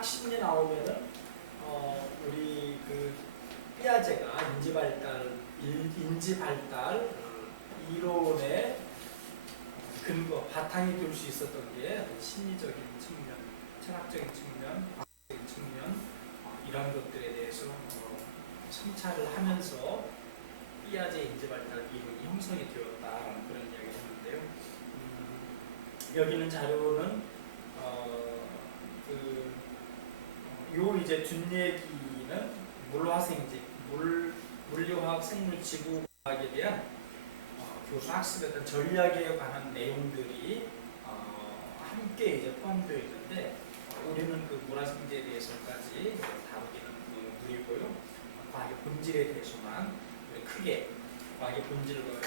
과학 심리 나오면은 우리 그 피아제가 인지 발달 이론의 근거 바탕이 될 수 있었던 게 심리적인 측면, 철학적인 측면, 과학적인 측면 이런 것들에 대해서 성찰을 하면서 피아제 인지 발달 이론이 형성이 되었다라는 그런 이야기를 했는데요. 여기 있는 자료는 요 이제 뒷얘기는 물화생지, 물리화학, 생물, 지구과학에 대한 교수 학습의 어떤 전략에 관한 내용들이 함께 이제 포함되어 있는데 우리는 그 물화생지에 대해서까지 다루기는 무리고요. 과학의 본질에 대해서만 크게 과학의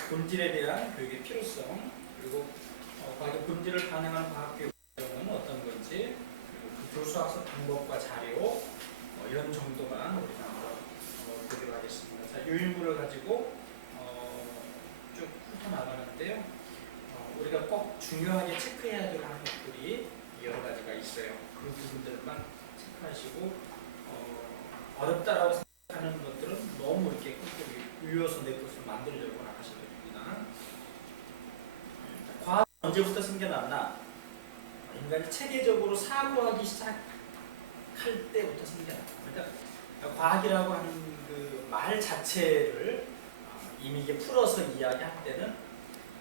본질에 대한 교육의 필요성 그리고 과학의 본질을 반영하는 과학교육 과정은 어떤 건지 그리고 그 교수학습 방법과 자료 이런 정도만 우리가 한번 보기로 하겠습니다. 자, 요인물을 가지고 쭉 훑어나가는데요. 우리가 꼭 중요하게 체크해야 될 항목들이 여러 가지가 있어요. 그 부분들만 체크하시고 어렵다라고 생각하는 것들은 너무 이렇게 의료서 내 것을 만들려고 하셔야 됩니다. 과학은 언제부터 생겨났나? 인간이 체계적으로 사고하기 시작할 때부터 생겨났다. 그러니까 과학이라고 하는 그 말 자체를 이미 이게 풀어서 이야기할 때는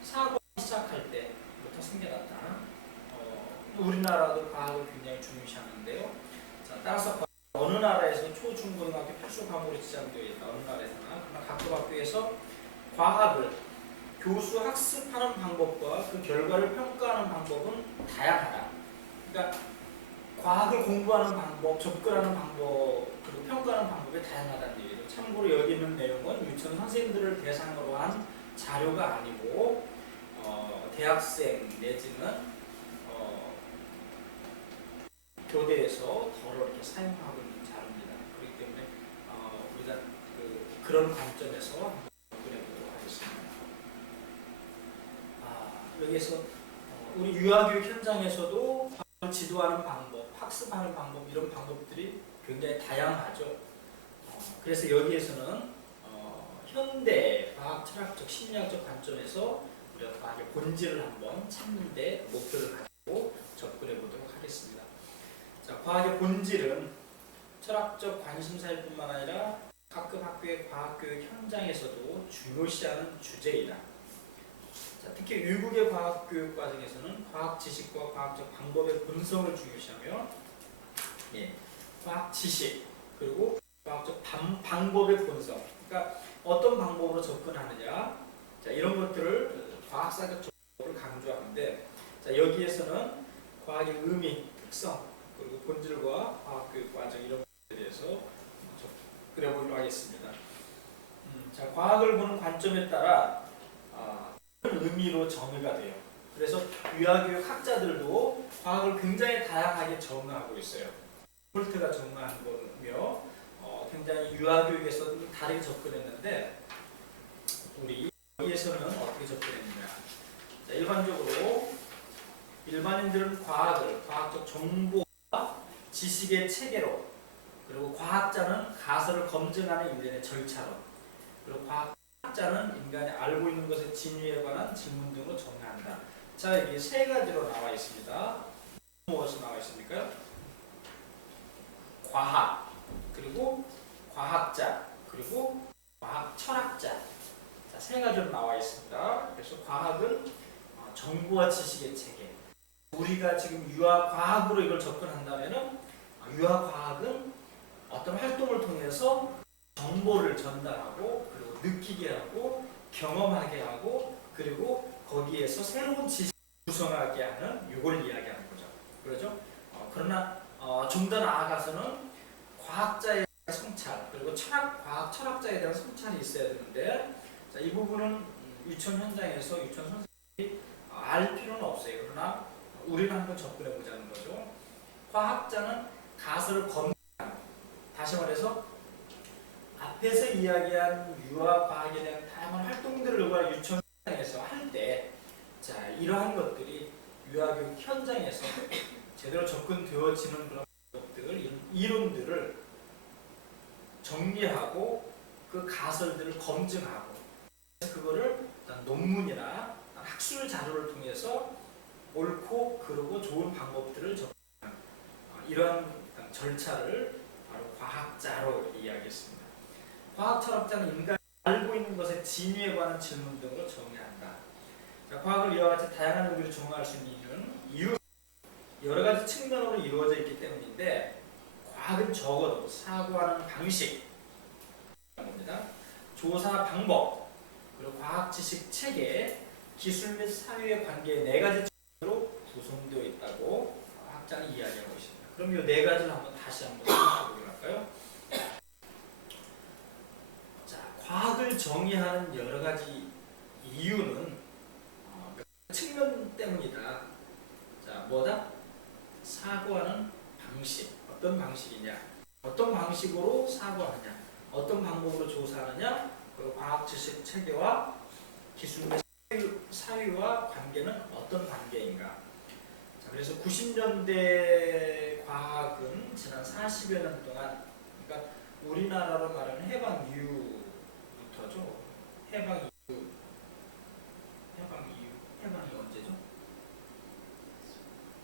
사고하기 시작할 때부터 생겨났다. 우리나라도 과학을 굉장히 중요시하는데요. 자, 따라서 어느 나라에서 초중고등학교 필수 과목으로 지정되어 있다. 어느 나라에서나 그러나 각급 학교에서 과학을 교수 학습하는 방법과 그 결과를 평가하는 방법은 다양하다. 그러니까 과학을 공부하는 방법, 접근하는 방법, 그리고 평가하는 방법이 다양하다는 얘기죠. 참고로 여기 있는 내용은 유치원 선생님들을 대상으로 한 자료가 아니고 대학생 내지는 교대에서 더러 이렇게 사용하고 있는 자료입니다. 그렇기 때문에 우리가 그런 관점에서 한번 접근해보도록 하겠습니다. 여기에서 우리 유아교육 현장에서도 과학을 지도하는 방법, 학습하는 방법 이런 방법들이 굉장히 다양하죠. 그래서 여기에서는 현대 과학 철학적 심리학적 관점에서 우리가 과학의 본질을 한번 찾는 데 목표를 가지고 접근해 보도록 하겠습니다. 자, 과학의 본질은 철학적 관심사일 뿐만 아니라 각급 학교의 과학교육 현장에서도 중요시하는 주제이다. 자, 특히 외국의 과학교육 과정에서는 과학 지식과 과학적 방법의 분석을 중요시하며 과학 지식 그리고 과학적 방법의 분석 그러니까 어떤 방법으로 접근하느냐 자, 이런 것들을 과학사적 접근을 강조하는데 자, 여기에서는 과학의 의미, 특성 그리고 본질과 과학교육 과정 이런 것들에 대해서 접근해 보도록 하겠습니다. 자, 과학을 보는 관점에 따라 의미로 정의가 돼요. 그래서 유아교육 학자들도 과학을 굉장히 다양하게 정의하고 있어요. 홀트가 정의한 거며 굉장히 유아교육에서도 다르게 접근했는데 우리 여기에서는 어떻게 접근했느냐. 자, 일반적으로 일반인들은 과학을 과학적 정보와 지식의 체계로 그리고 과학자는 가설을 검증하는 일련의 절차로 그리고 과학자는 인간이 알고 있는 것의 진위에 관한 질문 등으로 정의한다. 자, 여기 세 가지로 나와 있습니다. 무엇이 나와 있습니까? 과학, 그리고 과학자, 그리고 과학 철학자. 자, 세 가지로 나와 있습니다. 그래서 과학은 정보와 지식의 체계. 우리가 지금 유아과학으로 이걸 접근한다면은 유아과학은 어떤 활동을 통해서 정보를 전달하고 그리고 느끼게 하고 경험하게 하고 그리고 거기에서 새로운 지식을 구성하게 하는 이걸 이야기하는 거죠. 그렇죠? 그러나 좀 더 나아가서는 과학자의 성찰 그리고 과학 철학자에 대한 성찰이 있어야 되는데 자, 이 부분은 유치원 현장에서 유치원 선생님이 알 필요는 없어요. 그러나 우리는 한번 접근해 보자는 거죠. 과학자는 가설을 검증하는 다시 말해서 앞에서 이야기한 유아과학에 대한 다양한 활동들을 우리가 유치원 현장에서 할 때 자, 이러한 것들이 유아교육 현장에서 제대로 접근되어지는 그런 것들 이론들을 정리하고 그 가설들을 검증하고 그거를 어떤 논문이나 학술 자료를 통해서 옳고 그르고 좋은 방법들을 접근하는 이런 절차를 바로 과학자로 이야기했습니다. 과학 철학자는 인간이 알고 있는 것의 진위에 관한 질문 등을 정의한다. 자, 과학을 이와 같이 다양한 의미로 정의할 수 있는 이유 여러 가지 측면으로 이루어져 있기 때문인데 과학은 적어도 사고하는 방식, 조사 방법, 그리고 과학 지식 체계, 기술 및 사회의 관계의 네 가지 측면으로 구성되어 있다고 학자는 이야기하고 있습니다. 그럼 이 네 가지를 다시 한번 생각해 보도록 할까요? 자, 과학을 정의하는 여러 가지 이유는 측면 때문이다. 자, 뭐다? 사고하는 방식. 어떤 방식이냐? 어떤 방식으로 사고하느냐? 어떤 방법으로 조사하느냐? 그리고 과학 지식 체계와 기술 및 사회와 관계는 어떤 관계인가? 자, 그래서 90년대 과학은 지난 40여 년 동안, 그러니까 우리나라로 말하면 해방 이후부터죠. 해방이 언제죠?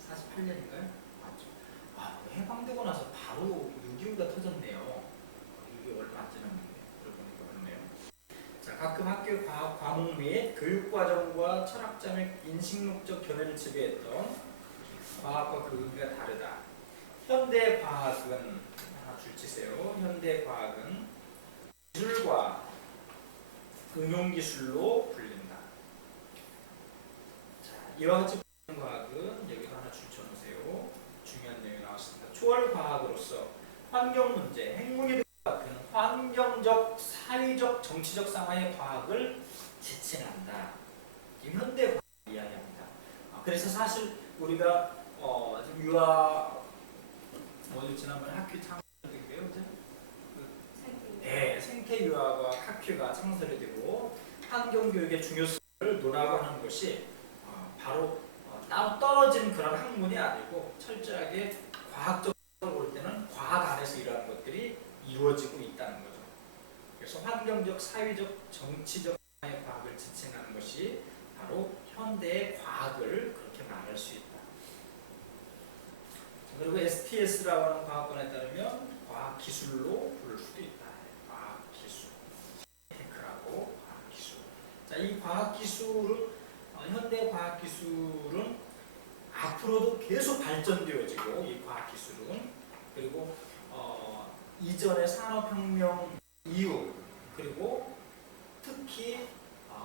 48년인가요? 맞죠. 해방되고 나서 바로 6.25가 터졌네요. 이게 얼마 안 지났는데 들어보니까 그렇네요. 자, 가끔 학교 과학 과목 및 교육과정과 철학자 및 인식론적 견해를 지배했던 과학과 그 의미가 다르다. 현대 과학은 하나 줄치세요. 현대 과학은 기술과 응용기술로 불린다. 자, 이와 같이 과학은 여기도 하나 줄쳐놓으세요. 중요한 내용이 나왔습니다. 초월 과학으로서 환경 문제, 핵무기 등 같은 환경적, 사회적, 정치적 상황의 과학을 지칭한다. 지금 현대 과학 이야기합니다. 그래서 사실 우리가 지금 유아 지난번 학교 창설이 되고요, 네, 생태 유아과 학교가 창설이 되고 환경 교육의 중요성을 논하고 하는 것이 바로 따로 떨어진 그런 학문이 아니고 철저하게 과학적으로 볼 때는 과학 안에서 이러한 것들이 이루어지고 있다는 거죠. 그래서 환경적, 사회적, 정치적 과학을 지칭하는 것이 바로 현대의 과학을 그렇게 말할 수 있다. 그리고 STS라고 하는 과학관에 따르면 과학기술로 부를 수도 있다. 과학기술, 테크라고 과학기술. 자, 이 과학기술은 현대 과학기술은 앞으로도 계속 발전되어지고 이 과학기술은 그리고 이전의 산업혁명 이후 그리고 특히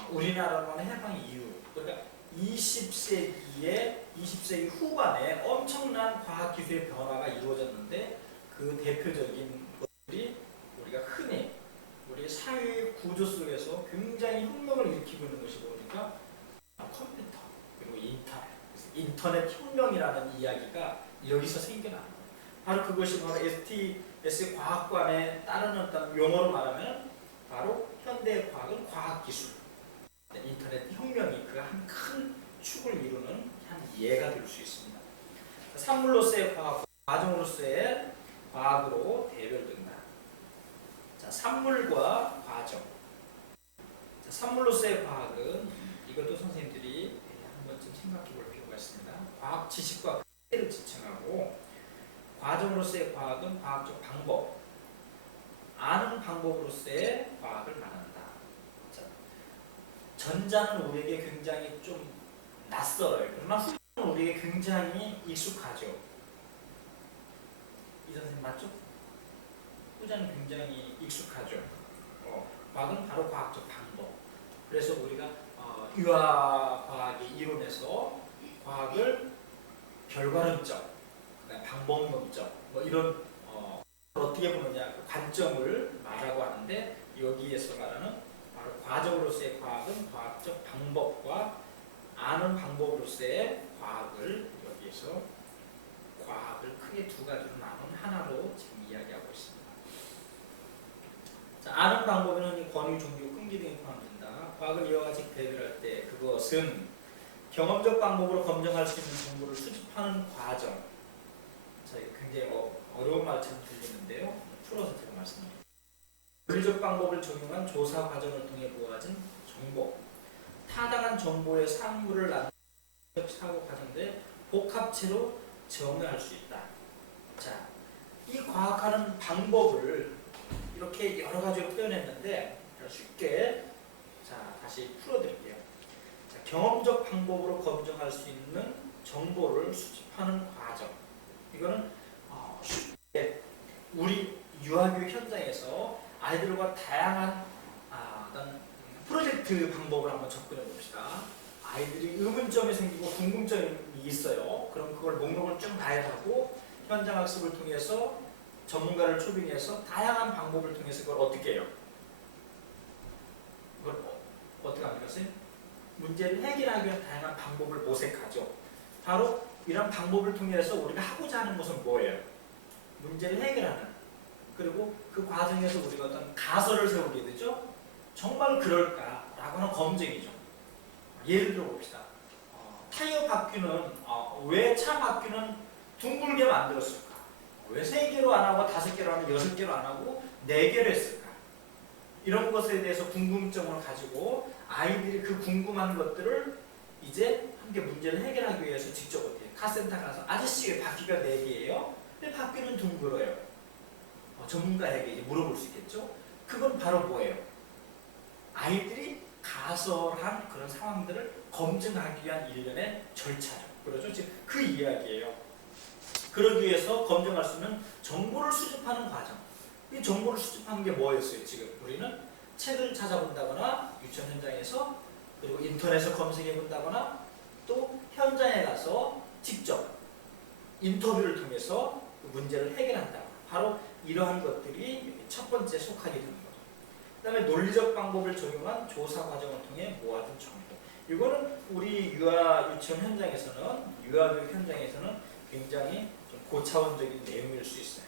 우리나라만의 해방 이후 그러니까 20세기 후반에 엄청난 과학기술의 변화가 이루어졌는데 그 대표적인 것들이 우리가 흔히 우리 사회 구조 속에서 굉장히 혁명을 일으키고 있는 것이 보니까 컴퓨터 그리고 인터넷 혁명이라는 이야기가 여기서 생겨나는 거예요. 바로 그것이 바로 STS 과학관에 따르는 어떤 용어로 말하면 바로 현대 과학은 과학기술, 인터넷 혁명이 그 한 큰 축을 이루는 한 예가 될 수 있습니다. 산물로서의 과학, 과정으로서의 과학으로 대별된다. 자, 산물과 과정. 자, 산물로서의 과학은 이것도 선생님들이 한 번쯤 생각해 볼 필요가 있습니다. 과학 지식과 관계를 지칭하고 과정으로서의 과학은 과학적 방법, 아는 방법으로서의 과학을 말한다. 자, 전자는 우리에게 굉장히 좀 낯설어요. 그러나 후자는 우리에게 굉장히 익숙하죠. 이 선생님 맞죠? 후자는 굉장히 익숙하죠. 과학은 바로 과학적 방법. 그래서 우리가 유아 과학의 이론에서 과학을 결과론적, 방법론적, 이런 어떻게 보느냐 그 관점을 말하고 하는데 여기에서 말하는 바로 과정으로서의 과학은 과학적 방법과 아는 방법으로서의 과학을 여기에서 과학을 크게 두 가지로 나눈 하나로 지금 이야기하고 있습니다. 자, 아는 방법에는 권위, 종교, 끈기 등이 포함된다. 과학을 이와 같이 대별할 때 그것은 경험적 방법으로 검증할 수 있는 정보를 수집하는 과정. 자, 굉장히 어려운 말. 말처럼 들리는데요. 풀어서 제가 말씀드립니다. 논리적 방법을 적용한 조사 과정을 통해 모아진 정보, 타당한 정보의 산물을 낳는 사고 과정들의 복합체로 정의할 수 있다. 자, 이 과학하는 방법을 이렇게 여러 가지로 표현했는데 쉽게 자 다시 풀어드릴게요. 자, 경험적 방법으로 검증할 수 있는 정보를 수집하는 과정. 이거는 쉽게 우리 유아교육 현장에서 아이들과 다양한 어떤 프로젝트 방법을 한번 접근해 봅시다. 아이들이 의문점이 생기고 궁금점이 있어요. 그럼 그걸 목록을 쭉 봐야 하고 현장 학습을 통해서 전문가를 초빙해서 다양한 방법을 통해서 그걸 어떻게 해요? 그걸 어떻게 합니까? 문제를 해결하기 위한 다양한 방법을 모색하죠. 바로 이런 방법을 통해서 우리가 하고자 하는 것은 뭐예요? 문제를 해결하는. 그리고 그 과정에서 우리가 어떤 가설을 세우게 되죠. 정말 그럴까라고 하는 검증이죠. 예를 들어 봅시다. 타이어 바퀴는 왜 차 바퀴는 둥글게 만들었을까? 왜 3개로 안 하고 5개로 안 하고 6개로 안 하고 4개로 했을까? 이런 것에 대해서 궁금증을 가지고 아이들이 그 궁금한 것들을 이제 함께 문제를 해결하기 위해서 직접 어떻게 카센터 가서 아저씨 왜 바퀴가 4개예요? 왜 바퀴는 둥글어요? 전문가에게 이제 물어볼 수 있겠죠? 그건 바로 뭐예요? 아이들이 가설한 그런 상황들을 검증하기 위한 일련의 절차죠. 그렇죠? 지금 그 이야기예요. 그러기 위해서 검증할 수 있는 정보를 수집하는 과정. 이 정보를 수집하는 게 뭐였어요? 지금 우리는 책을 찾아본다거나 유치원 현장에서 그리고 인터넷을 검색해 본다거나 또 현장에 가서 직접 인터뷰를 통해서 그 문제를 해결한다. 바로 이러한 것들이 첫 번째 속하게 되는 거죠. 그 다음에 논리적 방법을 적용한 조사 과정을 통해 모아둔 정보. 이거는 우리 유치원 현장에서는 유아교육 현장에서는 굉장히 좀 고차원적인 내용일 수 있어요.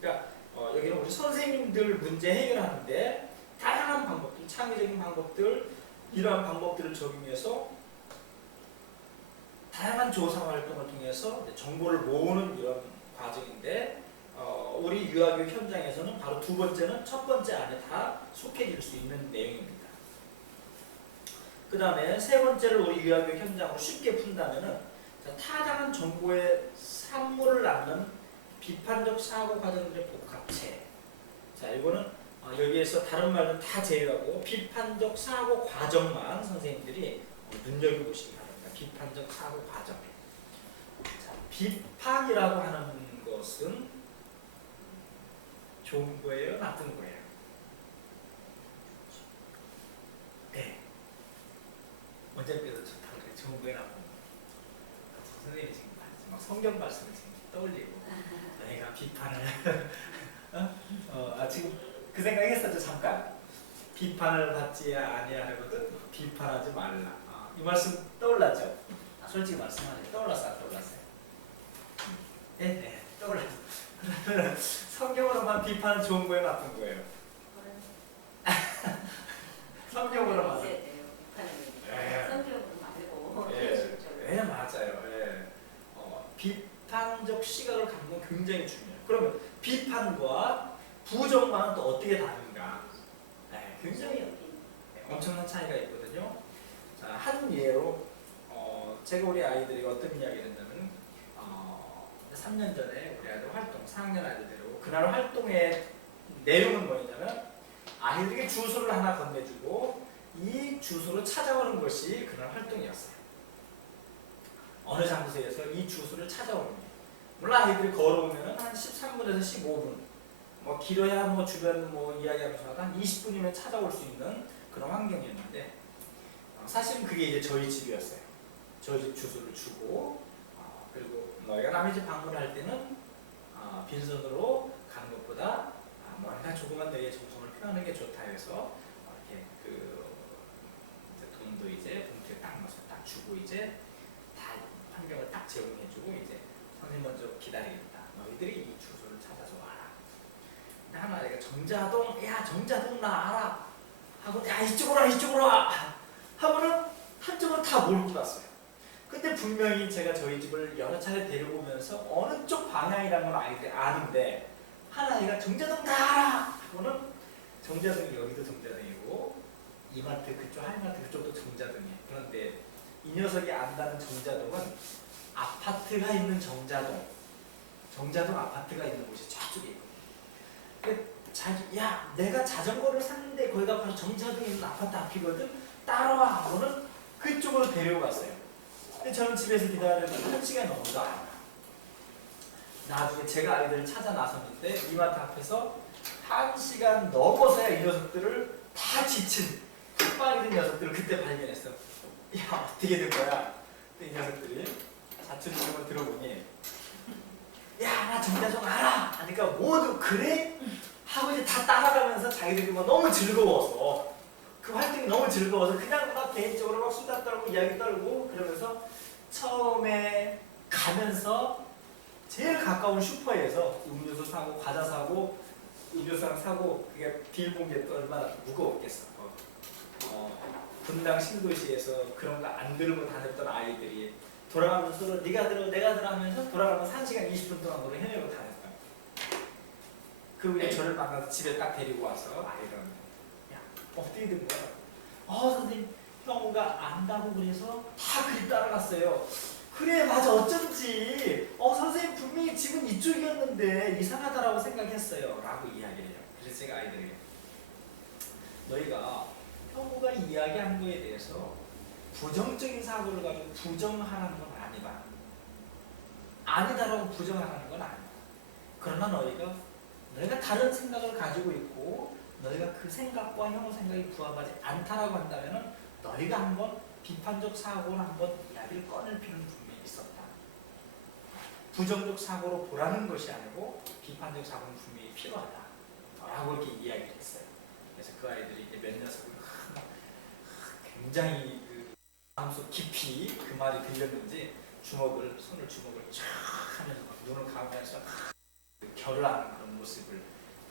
그러니까 여기는 우리 선생님들 문제 해결하는데 다양한 방법들, 창의적인 방법들, 이러한 방법들을 적용해서 다양한 조사 활동을 통해서 정보를 모으는 이런 과정인데 우리 유아교육 현장에서는 바로 두 번째는 첫 번째 안에 다 속해질 수 있는 내용입니다. 그 다음에 세 번째를 우리 유아교육 현장으로 쉽게 푼다면은 타당한 정보의 산물을 낳는 비판적 사고 과정들의 복합체. 자, 이거는 여기에서 다른 말은 다 제외하고 비판적 사고 과정만 선생님들이 눈여겨보시기 바랍니다. 비판적 사고 과정. 자, 비판이라고 하는 것은 좋은 거예요? 나쁜 거예요? 네. 원장님께서 좋다고 그래. 좋은 거예요? 나쁜 거예요? 선생님이 지금 막 성경 말씀을 지금 떠올리고 내가 비판을 지금 그 생각했었죠. 잠깐. 비판을 받지 아니하거든 비판하지 말라. 이 말씀 떠올랐죠? 솔직히 말씀하세요. 떠올랐어요? 안 떠올랐어요? 네, 떠올랐어요. 그러면 성경으로만 비판은 좋은 거예요? 나쁜 거예요? 성경으로만. 네. 성경으로 말고. 네, 맞아요. 네. 비판적 시각을 갖는 건 굉장히 중요해요. 그러면 비판과 부정과는 또 어떻게 다른가? 네, 굉장히 엄청난 차이가 있거든요. 자, 한 예로 제가 우리 아이들이 어떤 이야기를 했냐면 3년 전에 우리 아이들 활동, 4학년 아이들이고 그날 활동의 내용은 뭐였냐면 아이들에게 주소를 하나 건네주고 이 주소를 찾아오는 것이 그날 활동이었어요. 어느 장소에서 이 주소를 찾아오는 거예요. 물론 아이들이 걸어오면 한 13분에서 15분, 뭐 길어야 뭐 주변 뭐 이야기하면서 한 20분이면 찾아올 수 있는 그런 환경이었는데 사실은 그게 이제 저희 집이었어요. 저희 집 주소를 주고 그리고 너희가 남의 집 방문할 때는 빈손으로 가는 것보다 뭔가 조그만 너희의 정성을 표현하는 게 좋다 해서 이렇게 이제 돈도 이제 봉투에 딱 넣어서 딱 주고 이제 다 환경을 딱 제공해주고 이제 선생님 먼저 기다리겠다. 너희들이 이 주소를 찾아서 와라. 하나 내가 정자동, 야 정자동 나 알아. 하고 야 이쪽으로 와 이쪽으로 와. 하고는 한쪽으로 다 몰고 갔어요. 근데 분명히 제가 저희 집을 여러 차례 데려오면서 어느 쪽 방향이라는 걸 아이들이 아는데 한 아이가 정자동 다 알아! 하고는 정자동이 여기도 정자동이고 이마트 그쪽 한이마트 그쪽도 정자동이에요. 그런데 이 녀석이 안다는 정자동은 아파트가 있는 정자동 아파트가 있는 곳이 저쪽에 있거든요. 야 내가 자전거를 샀는데 거기가 바로 정자동에 있는 아파트 앞이거든 따라와 하고는 그쪽으로 데려갔어요. 근데 저는 집에서 기다리는데 1시간 넘어도 안 와요. 나중에 제가 아이들을 찾아 나섰는데 이마트 앞에서 1시간 넘어서야 이 녀석들을 다 지친 흑발이 된 녀석들을 그때 발견했어. 야 어떻게 된 거야? 근데 이 녀석들이 자초지종을 들어보니 야 나 정자종 알아! 하니까 모두 그래? 하고 이제 다 따라가면서 자기들이 뭐 너무 즐거워서 그 활동이 너무 즐거워서 그냥 막 개인적으로 막 수다 떨고 이야기 떨고 그러면서 처음에 가면서 제일 가까운 슈퍼에서 음료수 사고 과자 사고 음료수랑 사고 그게 비닐봉지에 또 얼마나 무거웠겠어. 분당 신도시에서 그런 거 안 들고 다녔던 아이들이 돌아가면서 서로 네가 들어 내가 들어 하면서 돌아가면서 1시간 20분 동안 그걸 헤매고 다녔어요. 그리고 이제 저를 만나서 집에 딱 데리고 와서 아이들한테 야 어떻게 된 거야? 선생님 형우가 안다고 그래서 다 그리 따라갔어요. 그래 맞아 어쩐지 선생님 분명히 집은 이쪽이었는데 이상하다라고 생각했어요 라고 이야기를 해요. 그래서 제가 아이들에게 너희가 형우가 이야기한 거에 대해서 부정적인 사고를 가지고 부정하라는 건 아니다. 아니다라고 부정하라는 건 아니다. 그러나 너희가 다른 생각을 가지고 있고 너희가 그 생각과 형우 생각이 부합하지 않다라고 한다면 너희가 한번 비판적 사고를 한번 이야기를 꺼낼 필요는 분명히 있었다. 부정적 사고로 보라는 것이 아니고 비판적 사고는 분명히 필요하다 라고 이렇게 이야기를 했어요. 그래서 그 아이들이 이제 몇 녀석은 굉장히 그 마음속 깊이 그 말이 들렸는지 손을 주먹을 쫙 하면서 막 눈을 감으면서 결을 하는 그런 모습을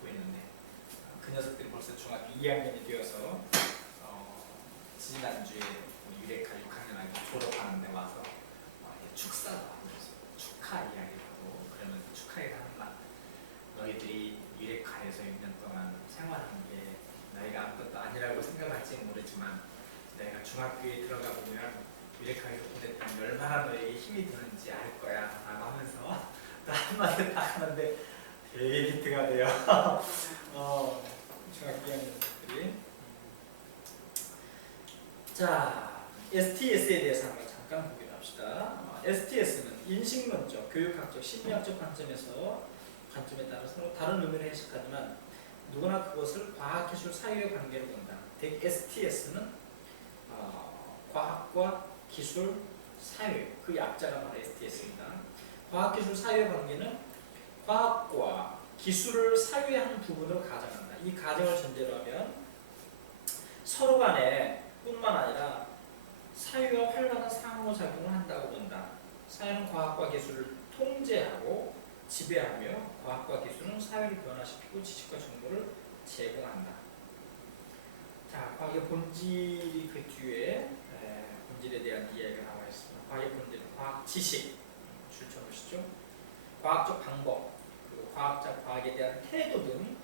보이는데 그 녀석들이 벌써 중학교 2학년이 되어서 지난주에 유레카 6학년하고 졸업하는 데 와서 축사도 하고 축하 이야기를 하고 그러면서 축하 얘기를 하는 날 너희들이 유레카에서 6년 동안 생활한 게 너희가 아무것도 아니라고 생각할지 모르지만 내가 중학교에 들어가 보면 유레카에서 보냈던 게 얼마나 너에게 힘이 드는지 알 거야 라고 하면서 또 한마디 딱 하는데 되게 기특하 돼요. 중학교 2학년들이 자 STS에 대해서 한번 잠깐 보기로 합시다. STS는 인식론적, 교육학적, 심리학적 관점에 따라서 다른 의미를 해석하지만 누구나 그것을 과학기술 사회의 관계로 본다. STS는 과학과 기술, 사회, 그 약자가 바로 STS입니다. 과학기술 사회 관계는 과학과 기술을 사유하는 부분으로 가정한다. 이 가정을 전제로 하면 서로 간에 뿐만 아니라 사유와 활발한 상호작용을 한다고 본다. 사회는 과학과 기술을 통제하고 지배하며 과학과 기술은 사회를 변화시키고 지식과 정보를 제공한다. 자, 과학의 본질이 그 뒤에 본질에 대한 이야기가 나와 있습니다. 과학의 본질은 과학 지식, 줄쳐놓으시죠. 과학적 방법, 그리고 과학에 대한 태도 등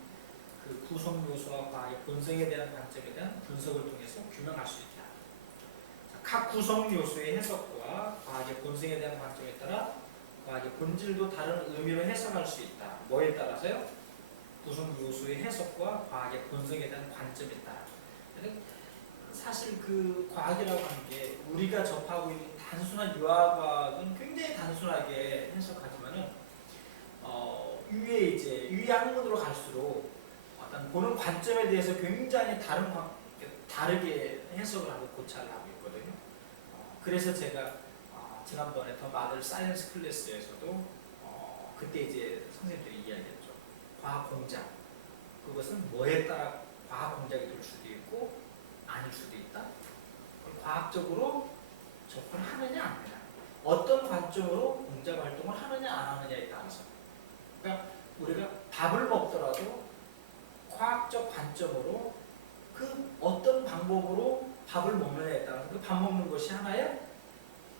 그 구성 요소와 과학의 본성에 대한 관점에 대한 분석을 통해서 규명할 수 있다. 자, 각 구성 요소의 해석과 과학의 본성에 대한 관점에 따라 과학의 본질도 다른 의미로 해석할 수 있다. 뭐에 따라서요? 구성 요소의 해석과 과학의 본성에 대한 관점에 따라. 사실 그 과학이라고 하는 게 우리가 접하고 있는 단순한 유아과학은 굉장히 단순하게 해석하지만은 위에 학문으로 갈수록 어떤 보는 관점에 대해서 굉장히 다르게 해석을 하고 고찰을 하고 있거든요. 그래서 제가 지난번에 더 마들 사이언스 클래스에서도 그때 이제 선생님들이 이야기했죠. 과학 공작. 그것은 뭐에 따라 과학 공작이 될 수도 있고 아닐 수도 있다. 과학적으로 접근을 하느냐 안 하느냐. 어떤 관점으로 공작 활동을 하느냐 안 하느냐에 따라서. 그러니까 우리가 밥을 먹더라도 과학적 관점으로 그 어떤 방법으로 밥을 먹느냐에 따라서 그 밥 먹는 것이 하나의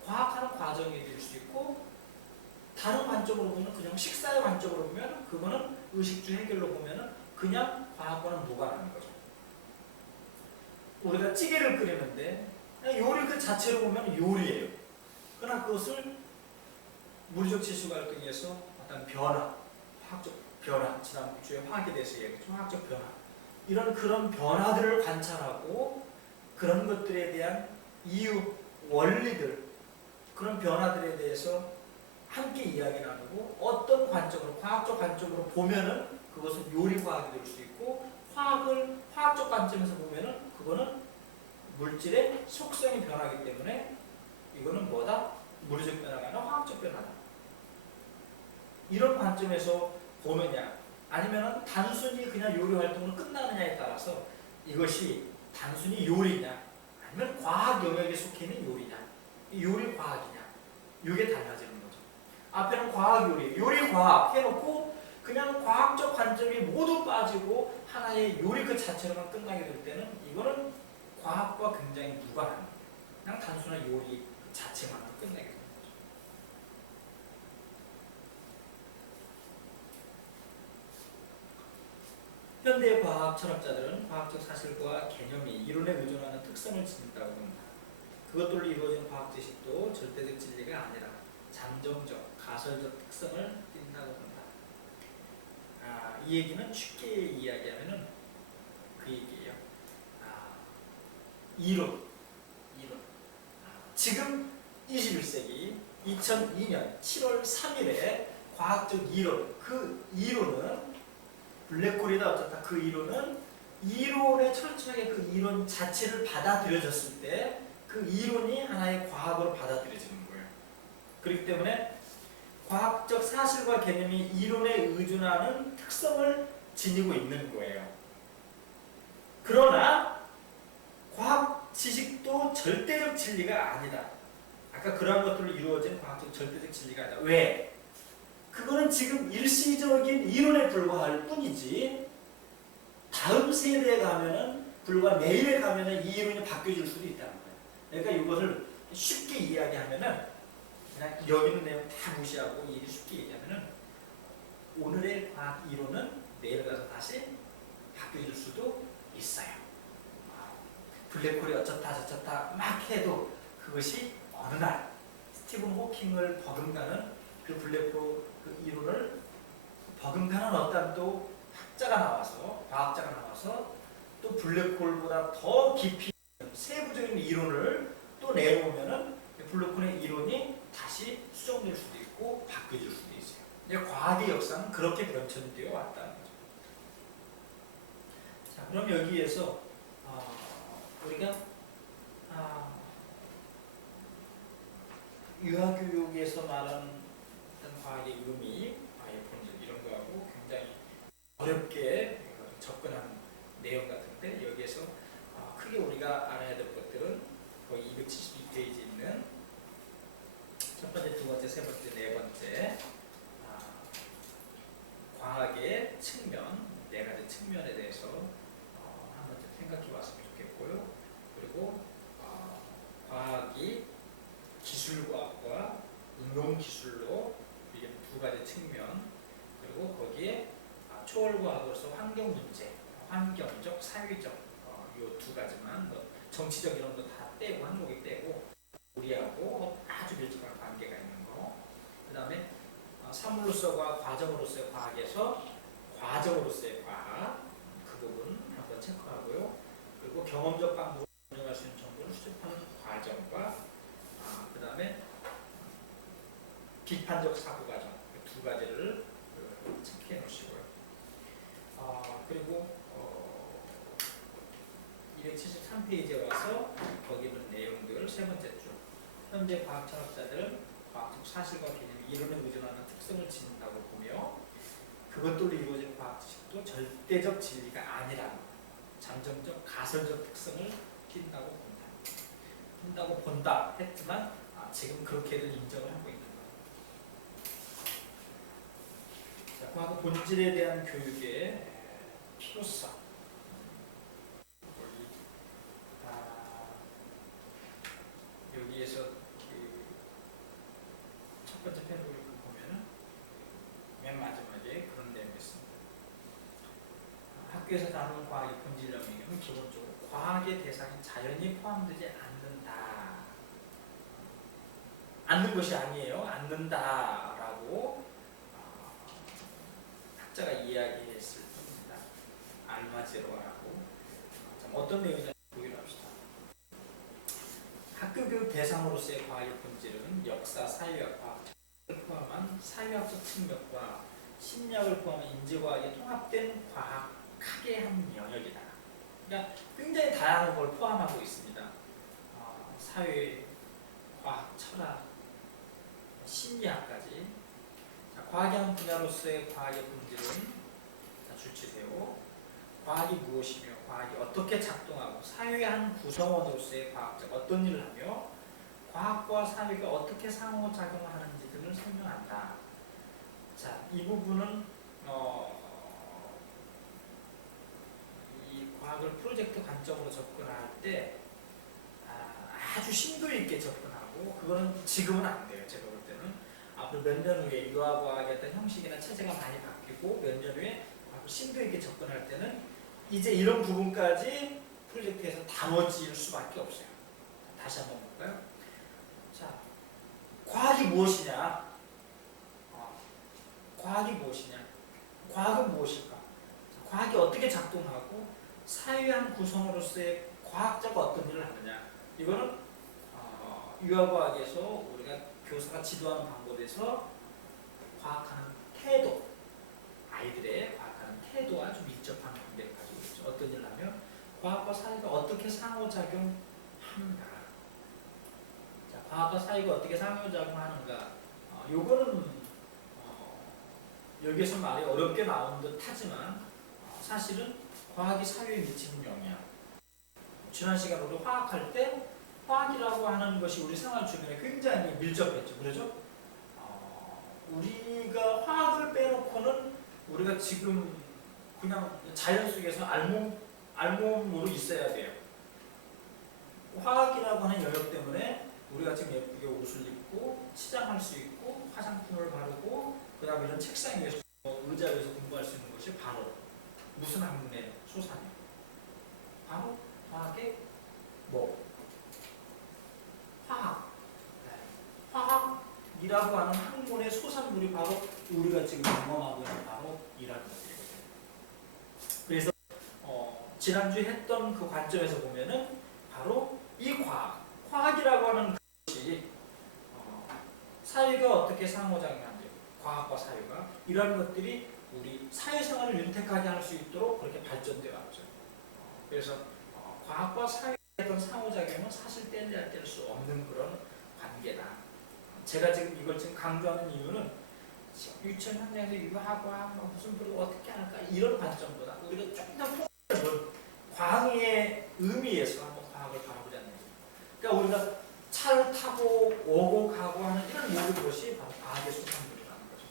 과학하는 과정이 될 수 있고, 다른 관점으로 보면 그냥 식사의 관점으로 보면 그거는 의식주 해결로 보면 그냥 과학과는 무관한 거죠. 우리가 찌개를 끓이는데 요리 그 자체로 보면 요리예요. 그러나 그것을 물리적 지수 갈등에서 어떤 변화, 화학적 변화, 지난 주에 화학에 대해서 얘기했죠. 화학적 변화. 이런 그런 변화들을 관찰하고 그런 것들에 대한 이유, 원리들, 그런 변화들에 대해서 함께 이야기 나누고 어떤 관점으로, 과학적 관점으로 보면은 그것은 요리과학이 될 수 있고, 화학을 화학적 관점에서 보면은 그거는 물질의 속성이 변하기 때문에 이거는 뭐다? 물리적 변화가 아니라 화학적 변화다. 이런 관점에서 보느냐, 아니면 단순히 그냥 요리 활동으로 끝나느냐에 따라서 이것이 단순히 요리냐, 아니면 과학 영역에 속해 있는 요리냐, 요리 과학이냐, 이게 달라지는 거죠. 앞에는 과학 요리, 요리 과학 해놓고 그냥 과학적 관점이 모두 빠지고 하나의 요리 그 자체로만 끝나게 될 때는 이거는 과학과 굉장히 무관한 거예요. 그냥 단순한 요리 그 자체만으로 끝나게 됩니다. 현대 과학 철학자들은 과학적 사실과 개념이 이론에 의존하는 특성을 지닌다고 합니다. 그것들로 이루어진 과학 지식도 절대적 진리가 아니라 잠정적, 가설적 특성을 띈다고 합니다. 이 얘기는 쉽게 이야기하면은 그 얘기예요. 이론. 지금 21세기 2002년 7월 3일에 과학적 이론, 그 이론은 블랙홀이다 어쩌다, 그 이론은 이론에 철저하게 그 이론 자체를 받아들여졌을 때 그 이론이 하나의 과학으로 받아들여지는 거예요. 그렇기 때문에 과학적 사실과 개념이 이론에 의존하는 특성을 지니고 있는 거예요. 그러나 과학 지식도 절대적 진리가 아니다. 아까 그러한 것들로 이루어진 과학적 절대적 진리가 아니다. 왜? 그거는 지금 일시적인 이론에 불과할 뿐이지 다음 세대에 가면은, 불과 내일에 가면은 이 이론이 바뀌어질 수도 있다는 거예요. 그러니까 이것을 쉽게 이야기하면은, 그냥 여기 있는 내용 다 무시하고 이게 쉽게 얘기하면은, 오늘의 과학 이론은 내일 가서 다시 바뀌어질 수도 있어요. 블랙홀이 어쩌다 저쩌다 막 해도 그것이 어느 날 스티븐 호킹을 버금가는 그 블랙홀 그 이론을 버금가는 어떤 또 학자가 나와서, 과학자가 나와서 또 블랙홀보다 더 깊이 세부적인 이론을 또 내놓으면은 블랙홀의 이론이 다시 수정될 수도 있고 바뀌어질 수도 있어요. 과학의 역사는 그렇게 변천되어 왔다는 거죠. 자, 그럼 여기에서 우리가 유아교육에서 말하는 과학의 의미, 과학의 본질 이런 거하고 굉장히 어렵게 접근한 내용 같은데, 여기에서 크게 우리가 알아야 될 것들은 거의 272페이지 있는 첫 번째, 두 번째, 세 번째, 네 번째 과학의 측면, 네 가지 측면에 대해서 한 번쯤 생각해 봤으면 좋겠고요. 그리고 과학이 기술과학과 응용기술로 이게 두 가지 측면, 그리고 거기에 초월과학으로서 환경문제, 환경적, 사회적 이 두 가지만, 정치적 이런 거 다 떼고, 한국이 떼고 우리하고 아주 밀접한 관계가 있는 거. 그 다음에 사물로서와 과정으로서의 과학에서 과정으로서의 과학, 그 부분 한번 체크하고요. 그리고 경험적 방법으로 운영할 수 있는 정보를 수집하는 과정과 그 다음에 비판적 사고 과정, 두 가지를 체크해 놓으시고요. 그리고 273페이지에 와서 거기 있는 내용들 세 번째 줄, 현재 과학 철학자들은 과학적 사실과 개념이 이론에 의존하는 특성을 지닌다고 보며 그것들로 이루어진 과학 지식도 절대적 진리가 아니라 잠정적, 가설적 특성을 띈다고 본다 했지만 지금 그렇게들 인정을 하고 있는 거예요. 자, 과학 본질에 대한 교육의 필요성. 여기에서 학교에서 다루는 과학의 본질 영역은 기본적으로 과학의 대상인 자연이 포함되지 않는다. 않는 것이 아니에요. 않는다라고 학자가 이야기했을 뿐입니다. 알마제로라고. 어떤 내용인지 보기로 합시다. 학교 교육 대상으로서의 과학의 본질은 역사, 사회학, 과학을 포함한 사회학적 측면과 심리학을 포함한 인지과학이 통합된 과학학의 한 영역이다. 그러니까 굉장히 다양한 걸 포함하고 있습니다. 사회, 과학, 철학, 심리학까지. 자, 과학의 한 분야로서의 과학의 본질은 줄치세요. 과학이 무엇이며 과학이 어떻게 작동하고 사회의 한 구성원으로서의 과학자가 어떤 일을 하며 과학과 사회가 어떻게 상호작용하는지 등을 설명한다. 자, 이 부분은 이 과학을 프로젝트 관점으로 접근할 때 아주 심도 있게 접근하고, 그거는 지금은 안 돼요. 제가 볼 때는 앞으로 몇 년 후에 유아과학의 어떤 형식이나 체제가 많이 바뀌고 몇 년 후에 심도 있게 접근할 때는 이제 이런 부분까지 프로젝트에서 다뤄질 수밖에 없어요. 다시 한번 볼까요? 자, 과학이 무엇이냐? 과학이 무엇이냐? 과학은 무엇일까? 과학이 어떻게 작동하고 사회의 한 구성으로서의 과학자가 어떤 일을 하느냐? 이거는 유아과학에서 우리가 교사가 지도하는 방법에서 과학하는 태도, 아이들의 과학하는 태도와 좀 밀접한 관계를 가지고 있죠. 어떤 일을 하면 과학과 사회가 어떻게 상호작용하는가. 자, 과학과 사회가 어떻게 상호작용하는가. 요거는 여기서 말이 어렵게 나온 듯 하지만 사실은 과학이 사회에 미치는 영향. 지난 시간 우리 화학할 때 화학이라고 하는 것이 우리 생활 주변에 굉장히 밀접했죠. 그렇죠? 우리가 화학을 빼놓고는 우리가 지금 그냥 자연 속에서 알몸으로 있어야 돼요. 화학이라고 하는 영역 때문에 우리가 지금 예쁘게 옷을 입고 치장할 수 있고 화장품을 바르고 그 다음에 이런 책상 위에서 의자 위에서 공부할 수 있는 것이 바로 무슨 학문의 소산이에요? 바로 화학의 화학. 화학이라고 하는 학문의 소산물이 바로 우리가 지금 경험하고 있는 바로 이라는 것들이거든요. 그래서 지난주에 했던 그 관점에서 보면은 바로 이 과학이라고 하는 것이 사회가 어떻게 상호작용하는지, 과학과 사회가 이런 것들이 우리 사회생활을 윤택하게 할 수 있도록 그렇게 발전되어 왔죠. 그래서 과학과 사회의 어떤 상호작용은 사실 뗄 수 없는 그런 관계다. 제가 지금 이걸 지금 강조하는 이유는 유치원 현장에서 유아과학 무슨 그리고 어떻게 할까 이런 관점보다 우리가 조금 더 폭넓은 과학의 의미에서 한번 과학을 바라보자는 거죠. 그러니까 우리가 차를 타고 오고 가고 하는 이런 모든 것이 바로 과학의 소산물이라는 거죠.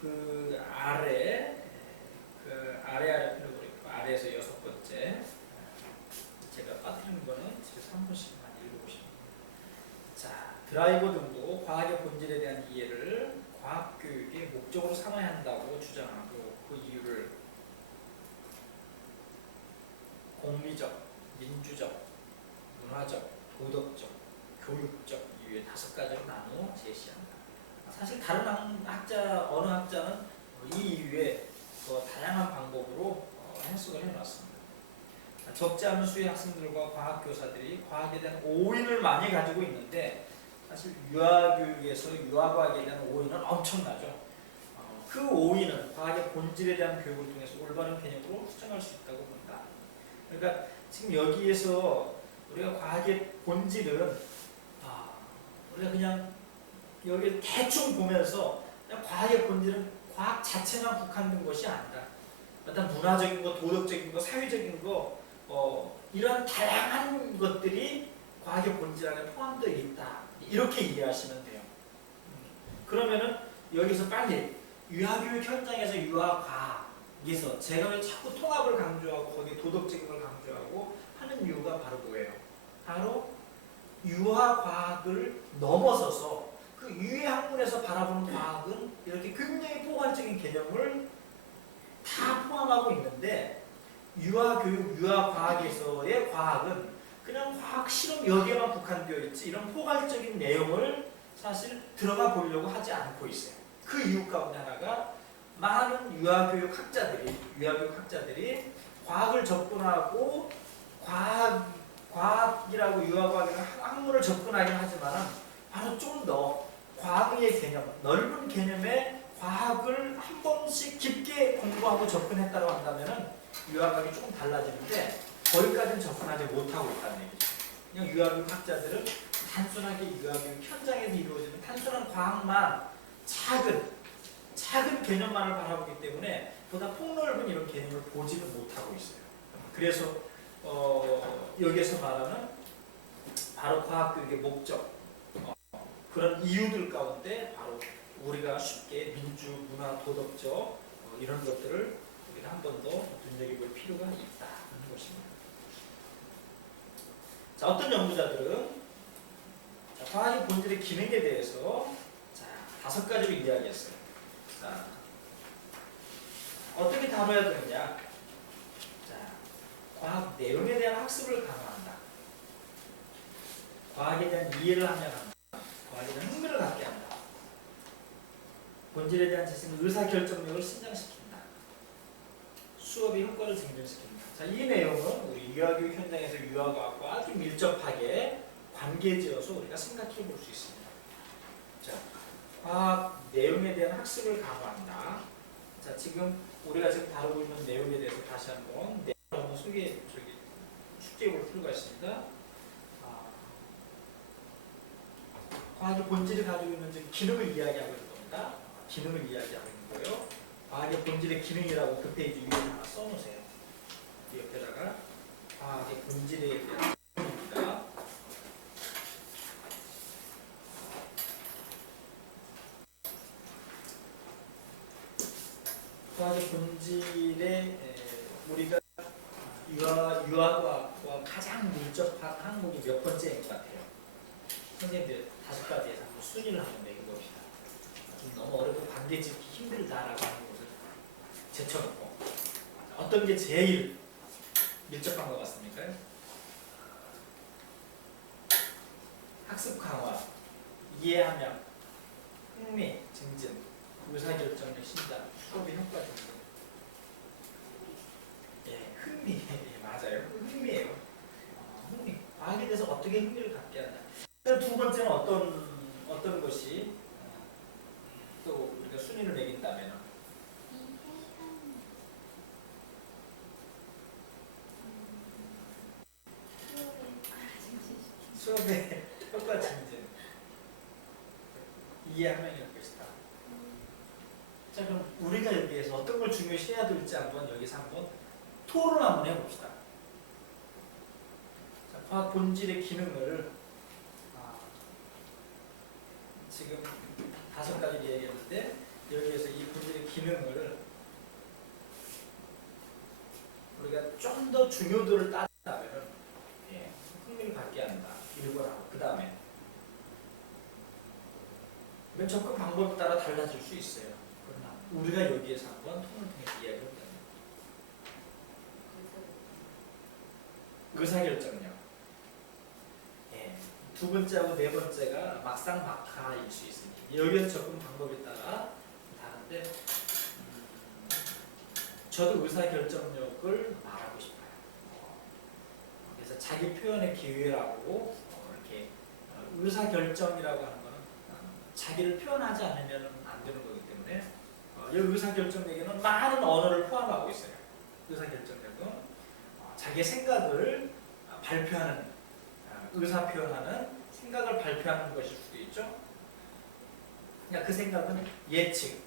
그 아래에서 6번째 제가 빠뜨리는 거는 집에서 한 번씩만 읽어보시면 됩니다. 자, 드라이버 등도 과학의 본질에 대한 이해를 과학교육의 목적으로 삼아야 한다고 주장하고 그 이유를 공리적, 민주적, 문화적, 도덕적, 교육적 이유의 5가지로 나누어 제시한다. 사실 다른 어느 학자는 이 이유에 더 다양한 방법으로 해석을 해놨습니다. 적지 않은 수의 학생들과 과학교사들이 과학에 대한 오인을 많이 가지고 있는데 사실 유아교육에서 유아과학에 대한 오인은 엄청나죠. 그 오인은 과학의 본질에 대한 교육을 통해서 올바른 개념으로 수정할 수 있다고 본다. 그러니까 지금 여기에서 우리가 과학의 본질은 우리가 그냥 여기 대충 보면서 그냥 과학의 본질은 과학 자체만 국한된 것이 아니다. 어떤 문화적인 거, 도덕적인 거, 사회적인 거 이런 다양한 것들이 과학의 본질 안에 포함되어 있다. 이렇게 이해하시면 돼요. 그러면은 여기서 빨리 유아교육 현장에서 유아과학에서 제가 왜 자꾸 통합을 강조하고 거기에 도덕적인 걸 강조하고 하는 이유가 바로 뭐예요? 바로 유아과학을 넘어서서 그 그 유해 학문에서 바라보는 과학은 이렇게 굉장히 포괄적인 개념을 다 포함하고 있는데 유아교육, 유아과학에서의 과학은 그냥 과학 실험 여기에만 국한되어 있지 이런 포괄적인 내용을 사실 들어가 보려고 하지 않고 있어요. 그 이유 가운데 하나가 많은 유아교육 학자들이 과학을 접근하고 과학이라고 유아과학이라고 학문을 접근하긴 하지만 바로 좀 더 과학의 개념, 넓은 개념의 과학을 한 번씩 깊게 공부하고 접근했다고 한다면 유아과학이 조금 달라지는데 거기까지는 접근하지 못하고 있다는 얘기죠. 그냥 유아교육 학자들은 단순하게 유아교육 현장에서 이루어지는 단순한 과학만 작은 개념만을 바라보기 때문에 보다 폭넓은 이런 개념을 보지를 못하고 있어요. 그래서 여기에서 말하는 바로 과학교육의 목적 그런 이유들 가운데 바로 우리가 쉽게 민주, 문화, 도덕적 이런 것들을 우리가 한 번 더 눈여겨볼 필요가 있다는 것입니다. 자, 어떤 연구자들은 과학의 본질의 기능에 대해서 5가지로 이야기했어요. 자, 어떻게 다뤄야 되느냐? 자, 과학 내용에 대한 학습을 강화한다. 과학에 대한 이해를 하면 한다. 과학에 대한 흥미를 갖게 한다. 본질에 대한 지식은 의사결정력을 신장시킨다. 수업의 효과를 증진시킨다. 자, 이 내용은 우리 유아교육 현장에서 유아과학과 아주 밀접하게 관계지어서 우리가 생각해 볼 수 있습니다. 자, 과학 내용에 대한 학습을 강화한다. 자, 지금 우리가 지금 다루고 있는 내용에 대해서 다시 한번 숙제를 풀 거 있습니다. 과학의 본질이 가지고 있는 기능을 이야기하고 있는 겁니다. 기능을 이야기하고 있는 거예요. 과학의 본질의 기능이라고 그 페이지 위에 하나 써놓으세요. 옆에다가 과학의 본질에 대한 기능입니다. 과학의 본질에 우리가 유아과학과 가장 밀접한 항목이 몇 번째인 것 같아요? 선생님들 5가지에서 한번 순위를 한번 매겨봅시다. 좀 너무 어렵고 관계 짓기 힘들다라고 하는 것을 제쳐놓고 어떤 게 제일 밀접한 것 같습니까? 학습 강화, 이해하면, 흥미, 증진, 의사결정력 신장, 수업의 효과 등등. 예, 흥미, 예, 맞아요. 흥미예요. 흥미. 과학에 대해서 어떻게 흥미를 갖게 하냐. 두 번째는 어떤 것이 또 우리가 순위를 매긴다면 수업의 효과 증진, 이해하면일 것이다. 자, 그럼 우리가 여기에서 어떤 걸 중요시해야 될지 여기서 한번 토론을 한번 해봅시다. 자, 과학 본질의 기능을 지금 5가지 얘기했는데 여기에서 이 본질의 기능을 우리가 좀 더 중요도를 따진다면 흥미를 갖게 한다. 1번하고 그 다음에 이건 접근 방법에 따라 달라질 수 있어요. 그러나 우리가 여기에서 한번 통을 통해서 이야기해보자. 의사결정력. 두 번째하고 네 번째가 막상막하일 수 있습니다. 여기에서 접근 방법에 따라 다른데 저도 의사결정력을 말하고 싶어요. 그래서 자기 표현의 기회라고 이렇게 의사결정이라고 하는 거는 자기를 표현하지 않으면 안 되는 거기 때문에 이 의사결정력에는 많은 언어를 포함하고 있어요. 의사결정력은 자기의 생각을 발표하는 의사 표현하는 생각을 발표하는 것일 수도 있죠. 그러니까 그 생각은 예측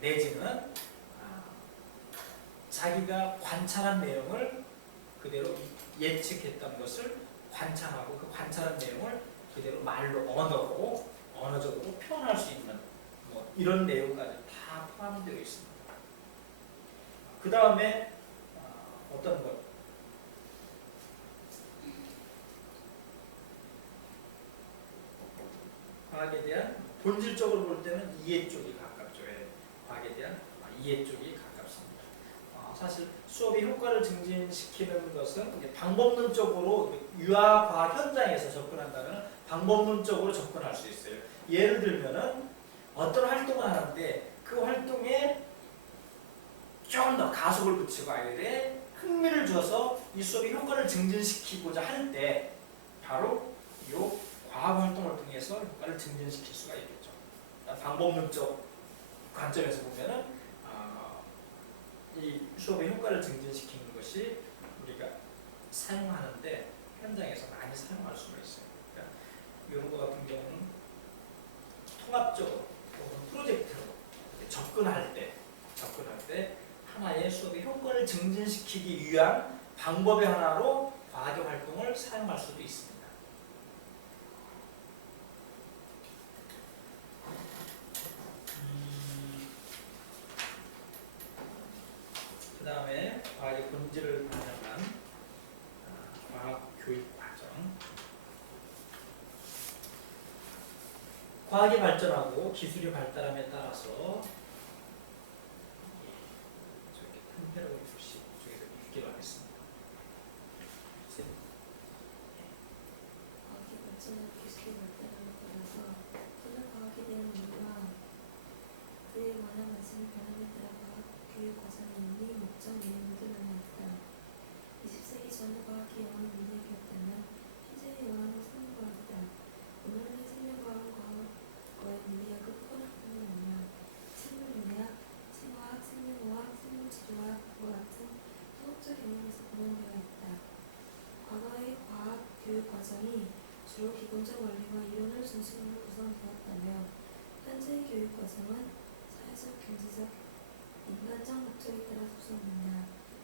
내지는 자기가 관찰한 내용을 그대로 예측했던 것을 관찰하고 그 관찰한 내용을 그대로 말로 언어적으로 표현할 수 있는 이런 내용까지 다 포함되어 있습니다. 그 다음에 어떤 것? 과학에 대한 본질적으로 볼 때는 이해 쪽이 가깝죠. 과학에 대한 이해 쪽이 가깝습니다. 사실 수업의 효과를 증진시키는 것은 방법론적으로 유아과학 현장에서 접근한다면 방법론적으로 접근할 수 있어요. 예를 들면은 어떤 활동을 하는데 그 활동에 좀 더 가속을 붙이고 아이들의 흥미를 줘서 이 수업의 효과를 증진시키고자 할 때 바로 이 과학 활동을 통해서 효과를 증진시킬 수가 있겠죠. 방법론적 관점에서 보면은 이 수업의 효과를 증진시키는 것이 우리가 사용하는데 현장에서 많이 사용할 수가 있어요. 그러니까 이런 것 같은 경우는 통합적으로 혹은 프로젝트로 접근할 때 하나의 수업의 효과를 증진시키기 위한 방법의 하나로 과학의 활동을 사용할 수도 있습니다. 그 다음에 과학의 본질을 반영한 과학 교육 과정. 과학이 발전하고 기술이 발달함에 따라서 저기 큰 패러그래프 쪽에서 읽기로 하겠습니다. 과학이 발전하고 기술이 발달함에 따라서 또는 과학에 대한 이유와 그에 관한 관심이 변함에 따라 과학 교육 과정의 의미, 목적, 내용도 변화했다. 20세기 전후 과학이 영원한 문맥이었다면 현재의 영화는 생명과학이다. 오늘날 생명과학은 과거의 물리학의 포괄학문이 아니라 생물의학, 생화학, 생명과학, 생물지도학과 같은 토목적 영역에서 분원되어 있다. 과거의 과학 교육 과정이 주로 기본적 원리와 이론을 중심으로 구성되었다며 현재의 교육 과정은 사회적, 경제적, 인간적 목적에 따라 구성된다.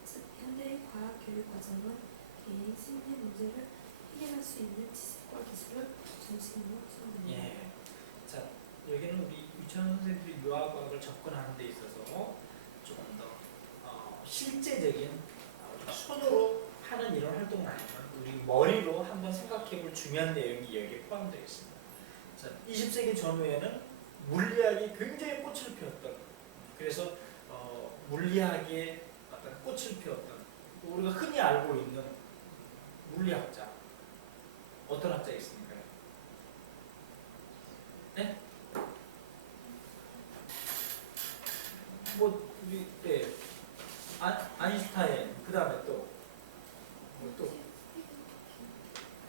즉, 현대의 과학 교육 과정은 개인 심리 문제를 해결할 수 있는 지식과 기술을 중심으로 구성된다. 예. 자, 여기는 우리 유치원 선생님들이 유아과학을 접근하는 데 있어서 조금 더 실제적인 손으로 하는 이런 활동은 아니지만 우리 머리로 한번 생각해볼 중요한 내용이 여기에 포함되어 있습니다. 자, 20세기 전후에는 물리학이 굉장히 꽃을 피웠던, 그래서 물리학의 어떤 꽃을 피웠던, 우리가 흔히 알고 있는 물리학자, 어떤 학자 있습니까? 네? 뭐 우리 아인슈타인, 그 다음에 또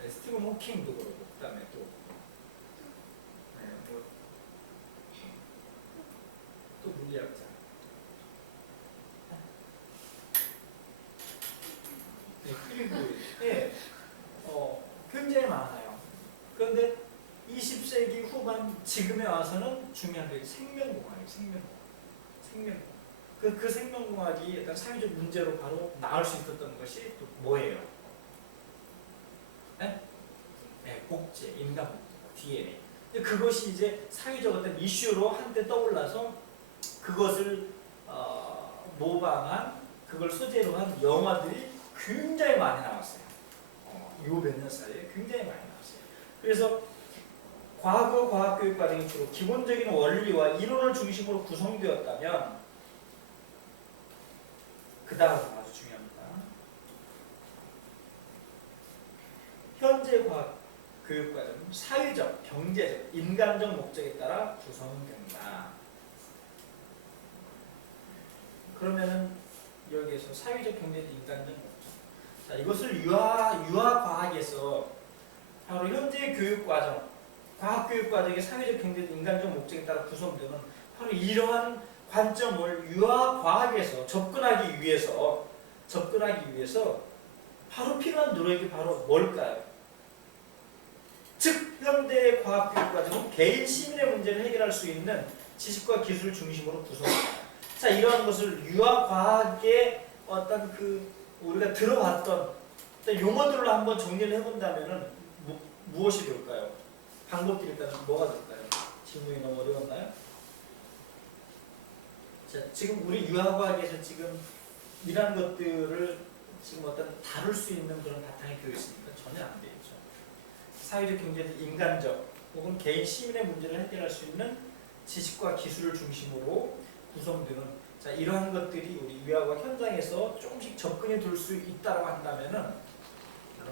스티븐 호킹도 그렇고, 그 다음에 또 물리학자. 그리고 굉장히 많아요. 그런데 20세기 후반 지금에 와서는 중요한 게 생명공학이에요. 생명공학. 그 생명공학이 일단 사회적 문제로 바로 나올 수 있었던 것이 또 뭐예요? 네? 복제, 인간 복제, DNA. 근데 그것이 이제 사회적 어떤 이슈로 한때 떠올라서 그것을 모방한, 그걸 소재로 한 영화들이 굉장히 많이 나왔어요. 이 몇 년 사이에 굉장히 많이 나왔어요. 그래서 과거 과학교육 과정이 주로 기본적인 원리와 이론을 중심으로 구성되었다면, 그 다음 아주 중요합니다. 현재 과학 교육 과정은 사회적, 경제적, 인간적 목적에 따라 구성된다. 그러면은 여기에서 사회적, 경제적, 인간적 목적. 자, 이것을 유아 과학에서 바로 현재 교육 과정, 과학 교육 과정의 사회적, 경제적, 인간적 목적에 따라 구성되는 바로 이러한 관점을 유아 과학에서 접근하기 위해서 바로 필요한 노력이 바로 뭘까요? 즉, 현대의 과학 교육 과정은 개인 시민의 문제를 해결할 수 있는 지식과 기술 중심으로 구성됩니다. 자, 이러한 것을 유아 과학의 어떤 우리가 들어왔던 용어들로 한번 정리를 해본다면은 무엇이 될까요? 방법들이 있다면 뭐가 될까요? 질문이 너무 어려웠나요? 자, 지금 우리 유아과학에서 지금 이런 것들을 지금 어떤 다룰 수 있는 그런 바탕이 되어 있습니까? 전혀 안 되어 있죠. 사회적, 경제적, 인간적 혹은 개인 시민의 문제를 해결할 수 있는 지식과 기술을 중심으로 구성되는 자, 이러한 것들이 우리 유아과학 현장에서 조금씩 접근이 될 수 있다고 한다면은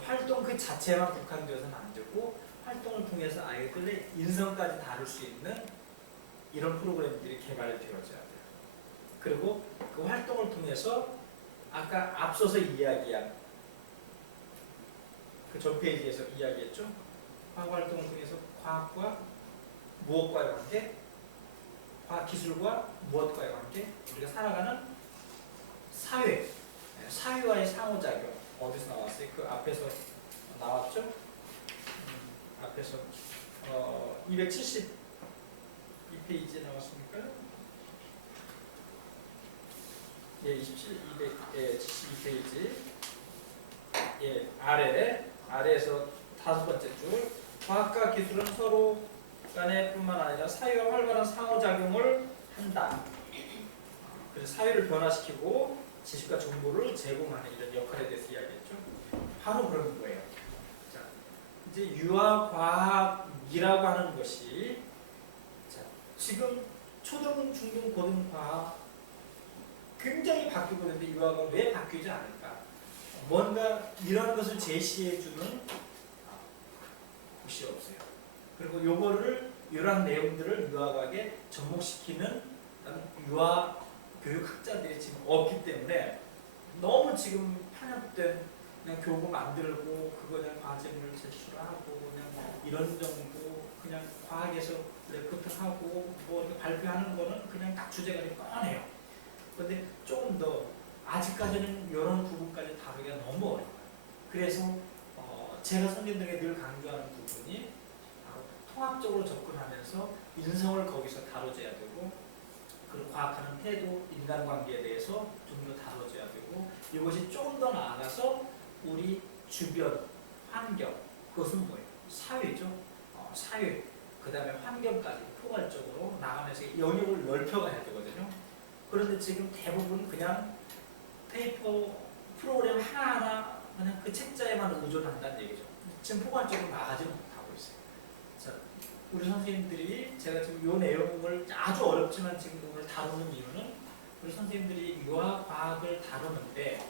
활동 그 자체만 국한되어서는 안 되고 활동을 통해서 아이들의 인성까지 다룰 수 있는 이런 프로그램들이 개발되어져야 돼요. 그리고 그 활동을 통해서 아까 앞서서 이야기한 그 전 페이지에서 이야기했죠. 과학 활동을 통해서 과학과 무엇과의 관계, 과학 기술과 무엇과의 관계, 우리가 살아가는 사회, 사회와의 상호작용 어디서 나왔어요? 그 앞에서 나왔죠? 앞에서 272페이지에 나왔습니까? 예, 272페이지. 예, 아래에서 5번째 줄. 과학과 기술은 서로 간에 뿐만 아니라 사회와 활발한 상호작용을 한다. 그래서 사회를 변화시키고 지식과 정보를 제공하는 이런 역할에 대해서 이야기했죠. 바로 그런 거예요. 자, 이제 유아과학이라고 하는 것이 자, 지금 초등, 중등, 고등 과학 굉장히 바뀌고 있는데 유아과학 왜 바뀌지 않을까? 뭔가 이런 것을 제시해주는 곳이 없어요. 그리고 요거를 이러한 내용들을 유아과학에 접목시키는 유아 교육학자들이 지금 없기 때문에 너무 지금 편협된 그냥 교구 만들고 그거 그냥 과제물 제출하고 그냥 이런 정도 그냥 과학에서 레포트하고 뭐 이렇게 발표하는 거는 그냥 딱 주제가 뻔해요. 그런데 조금 더 아직까지는 이런 부분까지 다루기가 너무 어려워요. 그래서 제가 선생님들에게 늘 강조하는 부분이 통합적으로 접근하면서 인성을 거기서 다뤄줘야 되고 그리고 과학하는 태도, 인간관계에 대해서 좀 더 다뤄줘야 되고 이것이 조금 더 나아가서 우리 주변 환경, 그것은 뭐예요? 사회죠. 사회, 그 다음에 환경까지 포괄적으로 나가면서 영역을 넓혀가야 되거든요. 그런데 지금 대부분 그냥 페이퍼 프로그램 하나하나 그냥 그 책자에만 의존한다는 얘기죠. 지금 포괄적으로 나가지 못하고 있어요. 자, 우리 선생님들이 제가 지금 이 내용을 아주 어렵지만 지금 오늘 다루는 이유는 우리 선생님들이 유아과학을 다루는데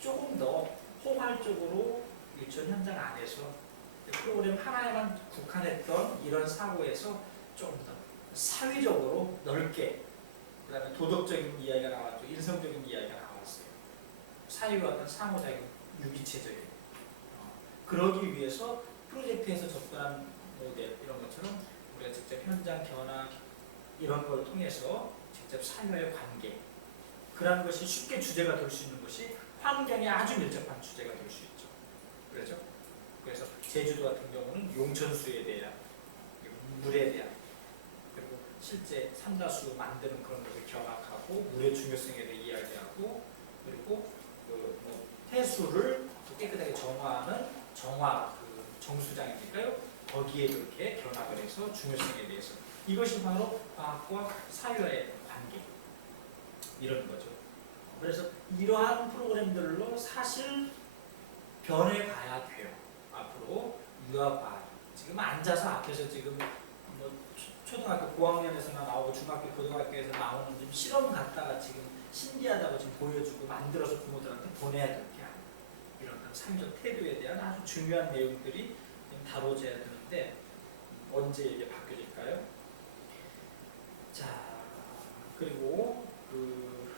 조금 더 포괄적으로 유치원 현장 안에서 프로그램 하나에만 국한했던 이런 사고에서 조금 더 사회적으로 넓게 그 다음에 도덕적인 이야기가 나왔죠. 인성적인 이야기가 나왔어요. 사회와 어떤 상호작용, 유기체적인 그러기 위해서 프로젝트에서 접근한 모델 이런 것처럼 우리가 직접 현장 견학 이런 걸 통해서 직접 사회와의 관계 그런 것이 쉽게 주제가 될 수 있는 것이 환경에 아주 밀접한 주제가 될 수 있죠. 그렇죠? 그래서 제주도 같은 경우는 용천수에 대한 물에 대한 그리고 실제 삼다수 만드는 그런 것을 견학하고 물의 중요성에 대해 이야기하고 그리고 뭐 해수를 깨끗하게 정화하는 정화 그 정수장이니까요. 거기에 그렇게 견학을 해서 중요성에 대해서 이것이 바로 과학과 사회와의 관계 이런 거죠. 그래서 이러한 프로그램들로 사실 변해가야 돼요. 앞으로 유아과학 지금 앉아서 앞에서 지금 뭐 초등학교 고학년에서나 나오고 중학교 고등학교에서 나오는 좀 실험 갖다가 지금 신기하다고 지금 보여주고 만들어서 부모들한테 보내야 될 게 아니에요. 이런 사회적 태도에 대한 아주 중요한 내용들이 다뤄져야 되는데 언제 이게 바뀌어질까요? 자, 그리고 그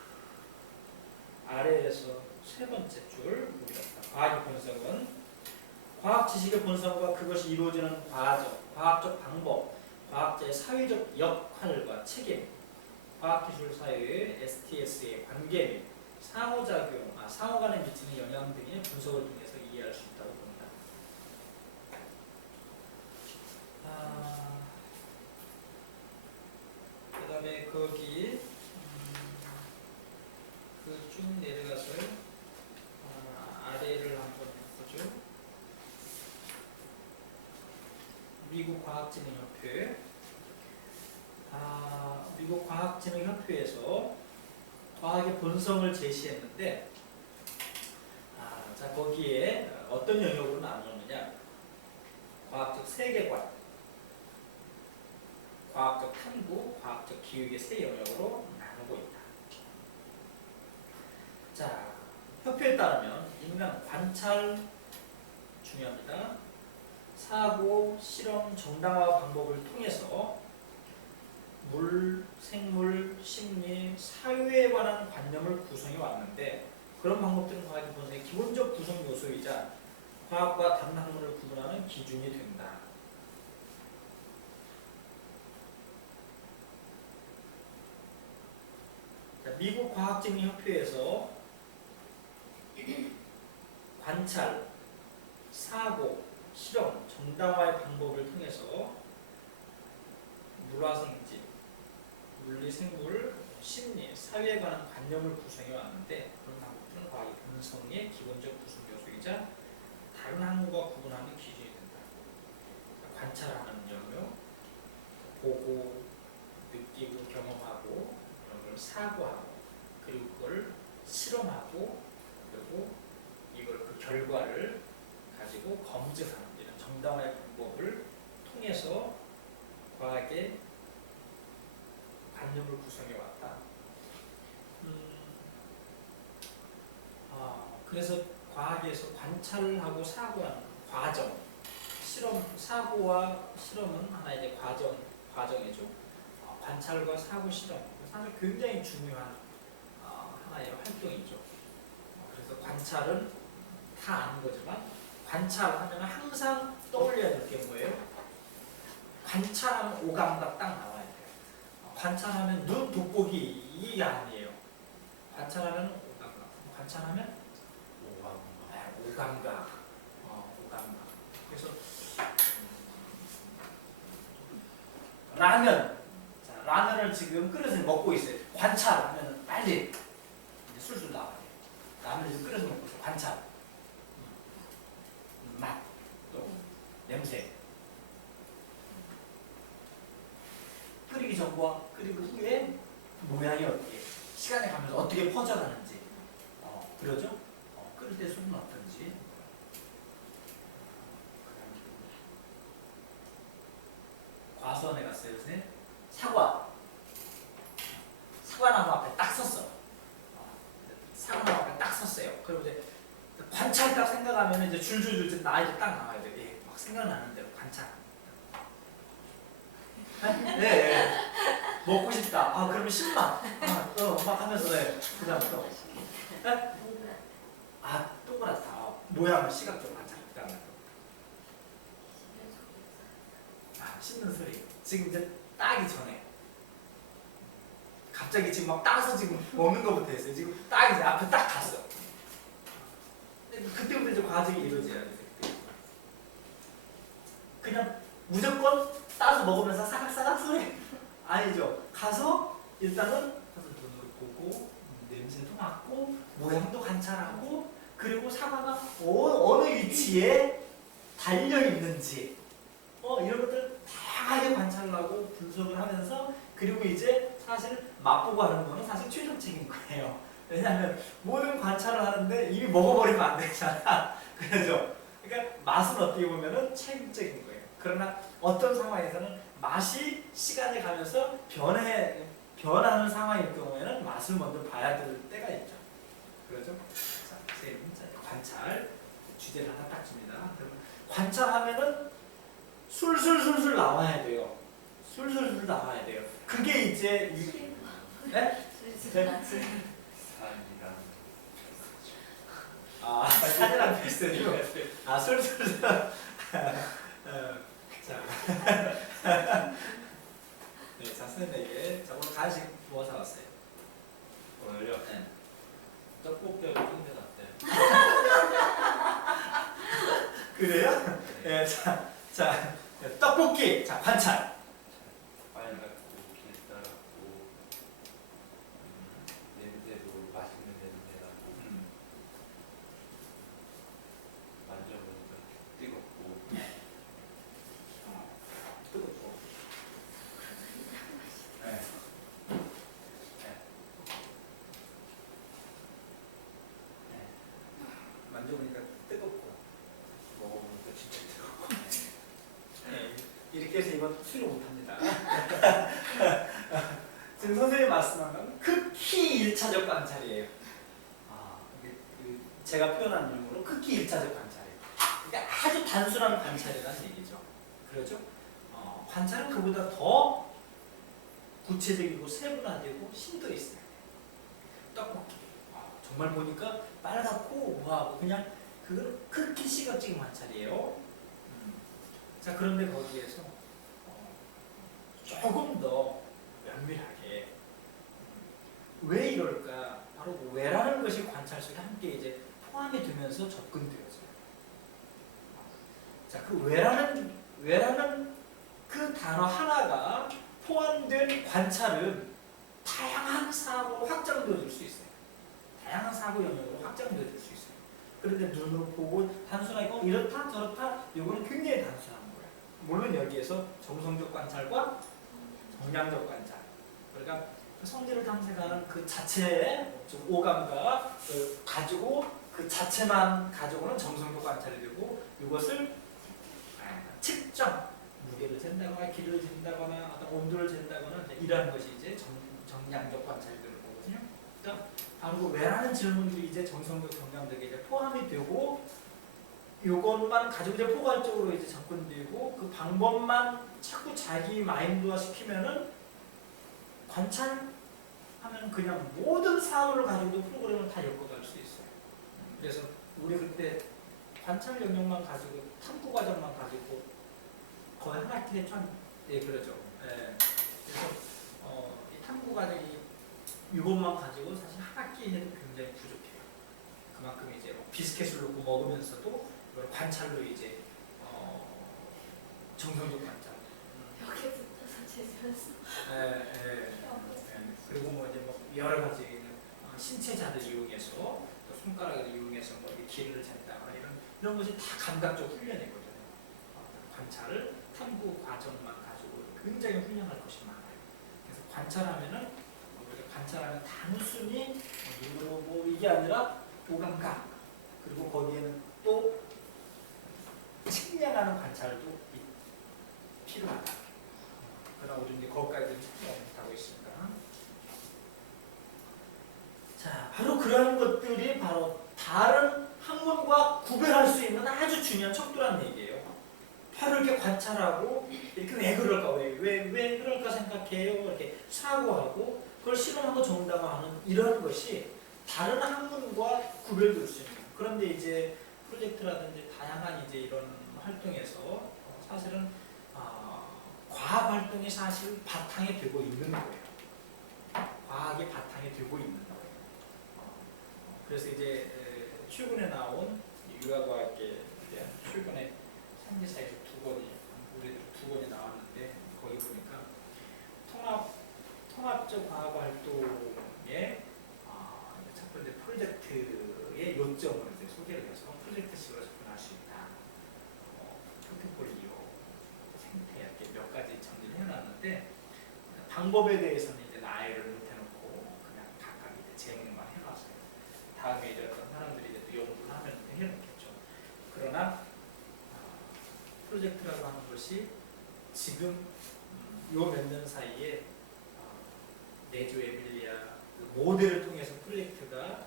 아래에서 세 번째 줄 우리가 과학의 본성은 과학 지식의 본성과 그것이 이루어지는 과정, 과학적 방법, 과학자의 사회적 역할과 책임, 과학기술 사회의 STS의 관계 및 상호작용, 상호 간에 미치는 영향 등의 분석을 통해서 이해할 수 있다고 봅니다. 그 다음에 거기 그 쭉 내려가서 아래를 한번 보죠. 미국 과학진흥협회 미국 과학진흥협회에서 과학의 본성을 제시했는데 자 거기에 어떤 영역으로 나누느냐 과학적 세계관 과학적 탐구, 과학적 기획의 세 영역으로 나누고 있다. 자, 협회에 따르면 인간 관찰 중요합니다. 사고, 실험, 정당화 방법을 통해서 물, 생물, 심리, 사회에 관한 관념을 구성해 왔는데 그런 방법들은 과학의 분석의 기본적 구성 요소이자 과학과 다른 학문을 구분하는 기준이 된다. 자, 미국 과학진흥협회에서 관찰, 사고, 실험, 정당화의 방법을 통해서 물화생지, 물리, 생물, 심리, 사회에 관한 관념을 구성해 왔는데 그런 방법들은 과학의 분석의 기본적 구성 요소이자 다른 학문과 구분하는 기준이 된다. 관찰하는 영역, 보고, 느끼고, 경험하고, 이런 걸 사고하고, 그리고 그걸 실험하고, 그리고 이걸 그 결과를 가지고 검증하는 이런 정당화의 방법을 통해서 과학의 관념을 구성해 왔다. 그래서 과학에서 관찰하고 사고하는 과정, 실험, 사고와 실험은 하나의 이제 과정이죠. 관찰과 사고, 실험, 사실 굉장히 중요한 하나의 활동이죠. 그래서 관찰은 다 아는 거지만 관찰하면 항상 떠올려야 될 게 뭐예요? 관찰하면 오감각 딱 나와야 돼요. 관찰하면 눈 돋보기 이게 아니에요. 관찰하면 오감각. 관찰하면 오감각. 오감각. 그래서 라면. 자, 라면을 지금 끓여서 먹고 있어요. 관찰하면 빨리 이제 술술 나와야 돼요. 라면을 지금 끓여서 먹고 있어요. 관찰. 맛, 또 냄새. 끓이기 전과 끓이고 후에 모양이 어떻게, 시간이 가면서 어떻게 퍼져가는지, 그러죠? 끓일 때 술은 어떤지. 과수원에 갔어요, 요새. 사과나무 앞에 딱 섰어. 사과나무 앞에 딱 섰어요. 그리고 이제 관찰 딱 생각하면 이제 줄줄줄 나이도 딱 나와야 돼. 예, 막 생각나는 대로 관찰. 네. 먹고 싶다. 그러면 10만. 막 하면서 그 다음 또. 동그랗다. 모양을 시각적으로 관찰. 그 다음에 씹는 소리. 지금 이제 따기 전에. 갑자기 지금 막 따서 지금 먹는 것부터 했어요. 지금 따기 이제 앞에 딱 갔어. 그때부터 이제 과정이 이루어져야 돼. 그냥 무조건 따서 먹으면서 사각사각 소리 아니죠. 가서 일단은 가서 눈으로 보고 냄새도 맡고 모양도 관찰하고 그리고 사과가 어느 위치에 달려 있는지 이런 것들 다양하게 관찰을 하고 분석을 하면서 그리고 이제 사실 맛보고 하는 거는 사실 최종책인 거예요. 왜냐하면 모든 관찰을 하는데 이미 먹어버리면 안 되잖아. 그죠? 그러니까 맛은 어떻게 보면은 책임적인 거예요. 그러나 어떤 상황에서는 맛이 시간이 가면서 변하는 상황일 경우에는 맛을 먼저 봐야 될 때가 있죠. 그렇죠? 자, 세 번째 관찰 주제를 하나 딱 줍니다. 관찰하면은 술술술술 나와야 돼요. 술술술 나와야 돼요. 그게 이제 네? 사진이랑 비슷해요. 술술술. 자, 선생님에게 오늘 간식 뭐 사왔어요? 오늘요? 네. 떡볶이하고 찐내 났대. 그래요? 네, 떡볶이. 자, 관찰. 빨갛고 길다랗고 냄새도 맛있는 냄새 나고 만져보니까 뜨겁고 뜨겁고. 네. 만져보니까 뜨겁고. 먹어보니까 진짜 뜨겁고 이렇게 학교에서 이건 수료 못합니다. 지금 선생님이 말씀한 건 극히 1차적 관찰이에요. 제가 표현한 용어로 극히 1차적 관찰이에요. 그러니까 아주 단순한 관찰이라는 얘기죠. 그렇죠? 관찰은 그보다 더 구체적이고 세분화되고 심도 있어요. 떡볶이. 정말 보니까 빨갛고 우아하고 그냥 그거는 극히 시각적인 관찰이에요. 자, 그런데 거기에서 조금 더 면밀하게 왜 이럴까? 바로 그 왜라는 것이 관찰 속에 함께 이제 포함이 되면서 접근되어져요. 자, 그 왜라는 그 단어 하나가 포함된 관찰은 다양한 사고로 확장되어질 수 있어요. 다양한 사고 영역으로 확장되어질 수 있어요. 그런데 눈으로 보고 단순하게 이렇다 저렇다 이거는 굉장히 단순한 거예요. 물론 여기에서 정성적 관찰과 정량적 관찰, 그러니까 성질을 탐색하는 그 자체의 오감과 가지고 그 자체만 가지고는 정성적 관찰이 되고 이것을 측정, 무게를 잰다거나 길이를 잰다거나 어떤 온도를 잰다거나 이러한 것이 이제 정량적 관찰이 되는 거거든요. 그러니까 바로 그 왜라는 질문들이 이제 정성적 정량적에 이제 포함이 되고 이것만 가지고 이제 포괄적으로 이제 접근되고 그 방법만 자꾸 자기 마인드화 시키면은 관찰하면 그냥 모든 사고를 가지고도 프로그램을 다 엮어갈 수 있어요. 그래서 우리 그때 관찰 영역만 가지고 탐구 과정만 가지고 거의 한 학기에 예, 그러죠. 예. 그래서 이 탐구 과정이 이것만 가지고 사실 한 학기 해도 굉장히 부족해요. 그만큼 이제 비스켓을 넣고 먹으면서도 이걸 관찰로 이제 정성적 관찰. 벽에 붙어서 제대로서. 그리고 뭐 이제 뭐 여러 가지 신체자들 이용해서 또 손가락을 이용해서 뭐 길이를 잰다거나 이런 것이 다 감각적 훈련이거든요. 관찰을 탐구 과정만 가지고 굉장히 훈련할 것이 많아요. 그래서 관찰하면은 우리가 관찰하면 단순히 눈으로 보고 이게 아니라 오감각 그리고 거기에는 또 측량하는 관찰도 필요하다. 그러나 우리는 이제 거기까지 못하고 있습니다. 자, 바로 그런 것들이 바로 다른 학문과 구별할 수 있는 아주 중요한 척도라는 얘기예요. 바로 이렇게 관찰하고 이렇게 왜 그럴까, 왜 그럴까 생각해요. 이렇게 사고하고 그걸 실험하고 정당화하는 이런 것이 다른 학문과 구별될 수 있는. 그런데 이제 프로젝트라든지 다양한 이제 이런 활동에서 사실은 과학 활동이 사실 바탕이 되고 있는 거예요. 과학이 바탕이 되고 있는 거예요. 그래서 이제 최근에 나온 유아과학에 대한 최근에 상지사에서 우리들 두 권이 나왔는데 거기 보니까 통합적 과학 활동의 첫 번째 프로젝트의 요점을 이제 소개를 해서 프로젝트식으로 접근할 수 있다. 포트폴리오, 생태 이렇게 몇 가지 정리를 해놨는데 방법에 대해서는 이제 나열을 못해놓고 그냥 각각 이제 제목만 해놨어요. 다음에 이제 어떤 사람들이 이제 또 연구를 하면 해놓겠죠. 그러나 프로젝트라고 하는 것이 지금 요 몇 년 사이에 내주 에밀리아 그 모델을 통해서 프로젝트가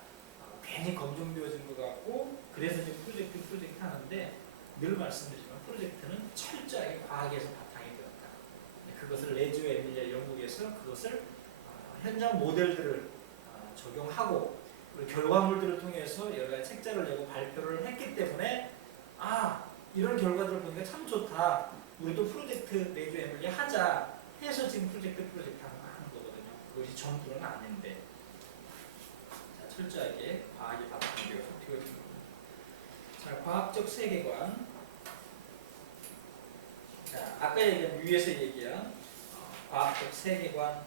괜히 검증되어진 것 같고 그래서 지금 프로젝트 하는데 늘 말씀드리지만 프로젝트는 철저하게 과학에서 바탕이 되었다. 그것을 내주 에밀리아 영국에서 그것을 현장 모델들을 적용하고 그리고 결과물들을 통해서 여러 가지 책자를 내고 발표를 했기 때문에 이런 결과들을 보니까 참 좋다. 우리도 프로젝트 내주 에밀리아 하자 해서 지금 프로젝트 하는 거거든요. 그것이 전부는 아닌데 철저하게 과학이 바탕이 되어서 되어진 겁니다. 자, 과학적 세계관. 자, 아까 얘기한 위에서 얘기한 과학적 세계관,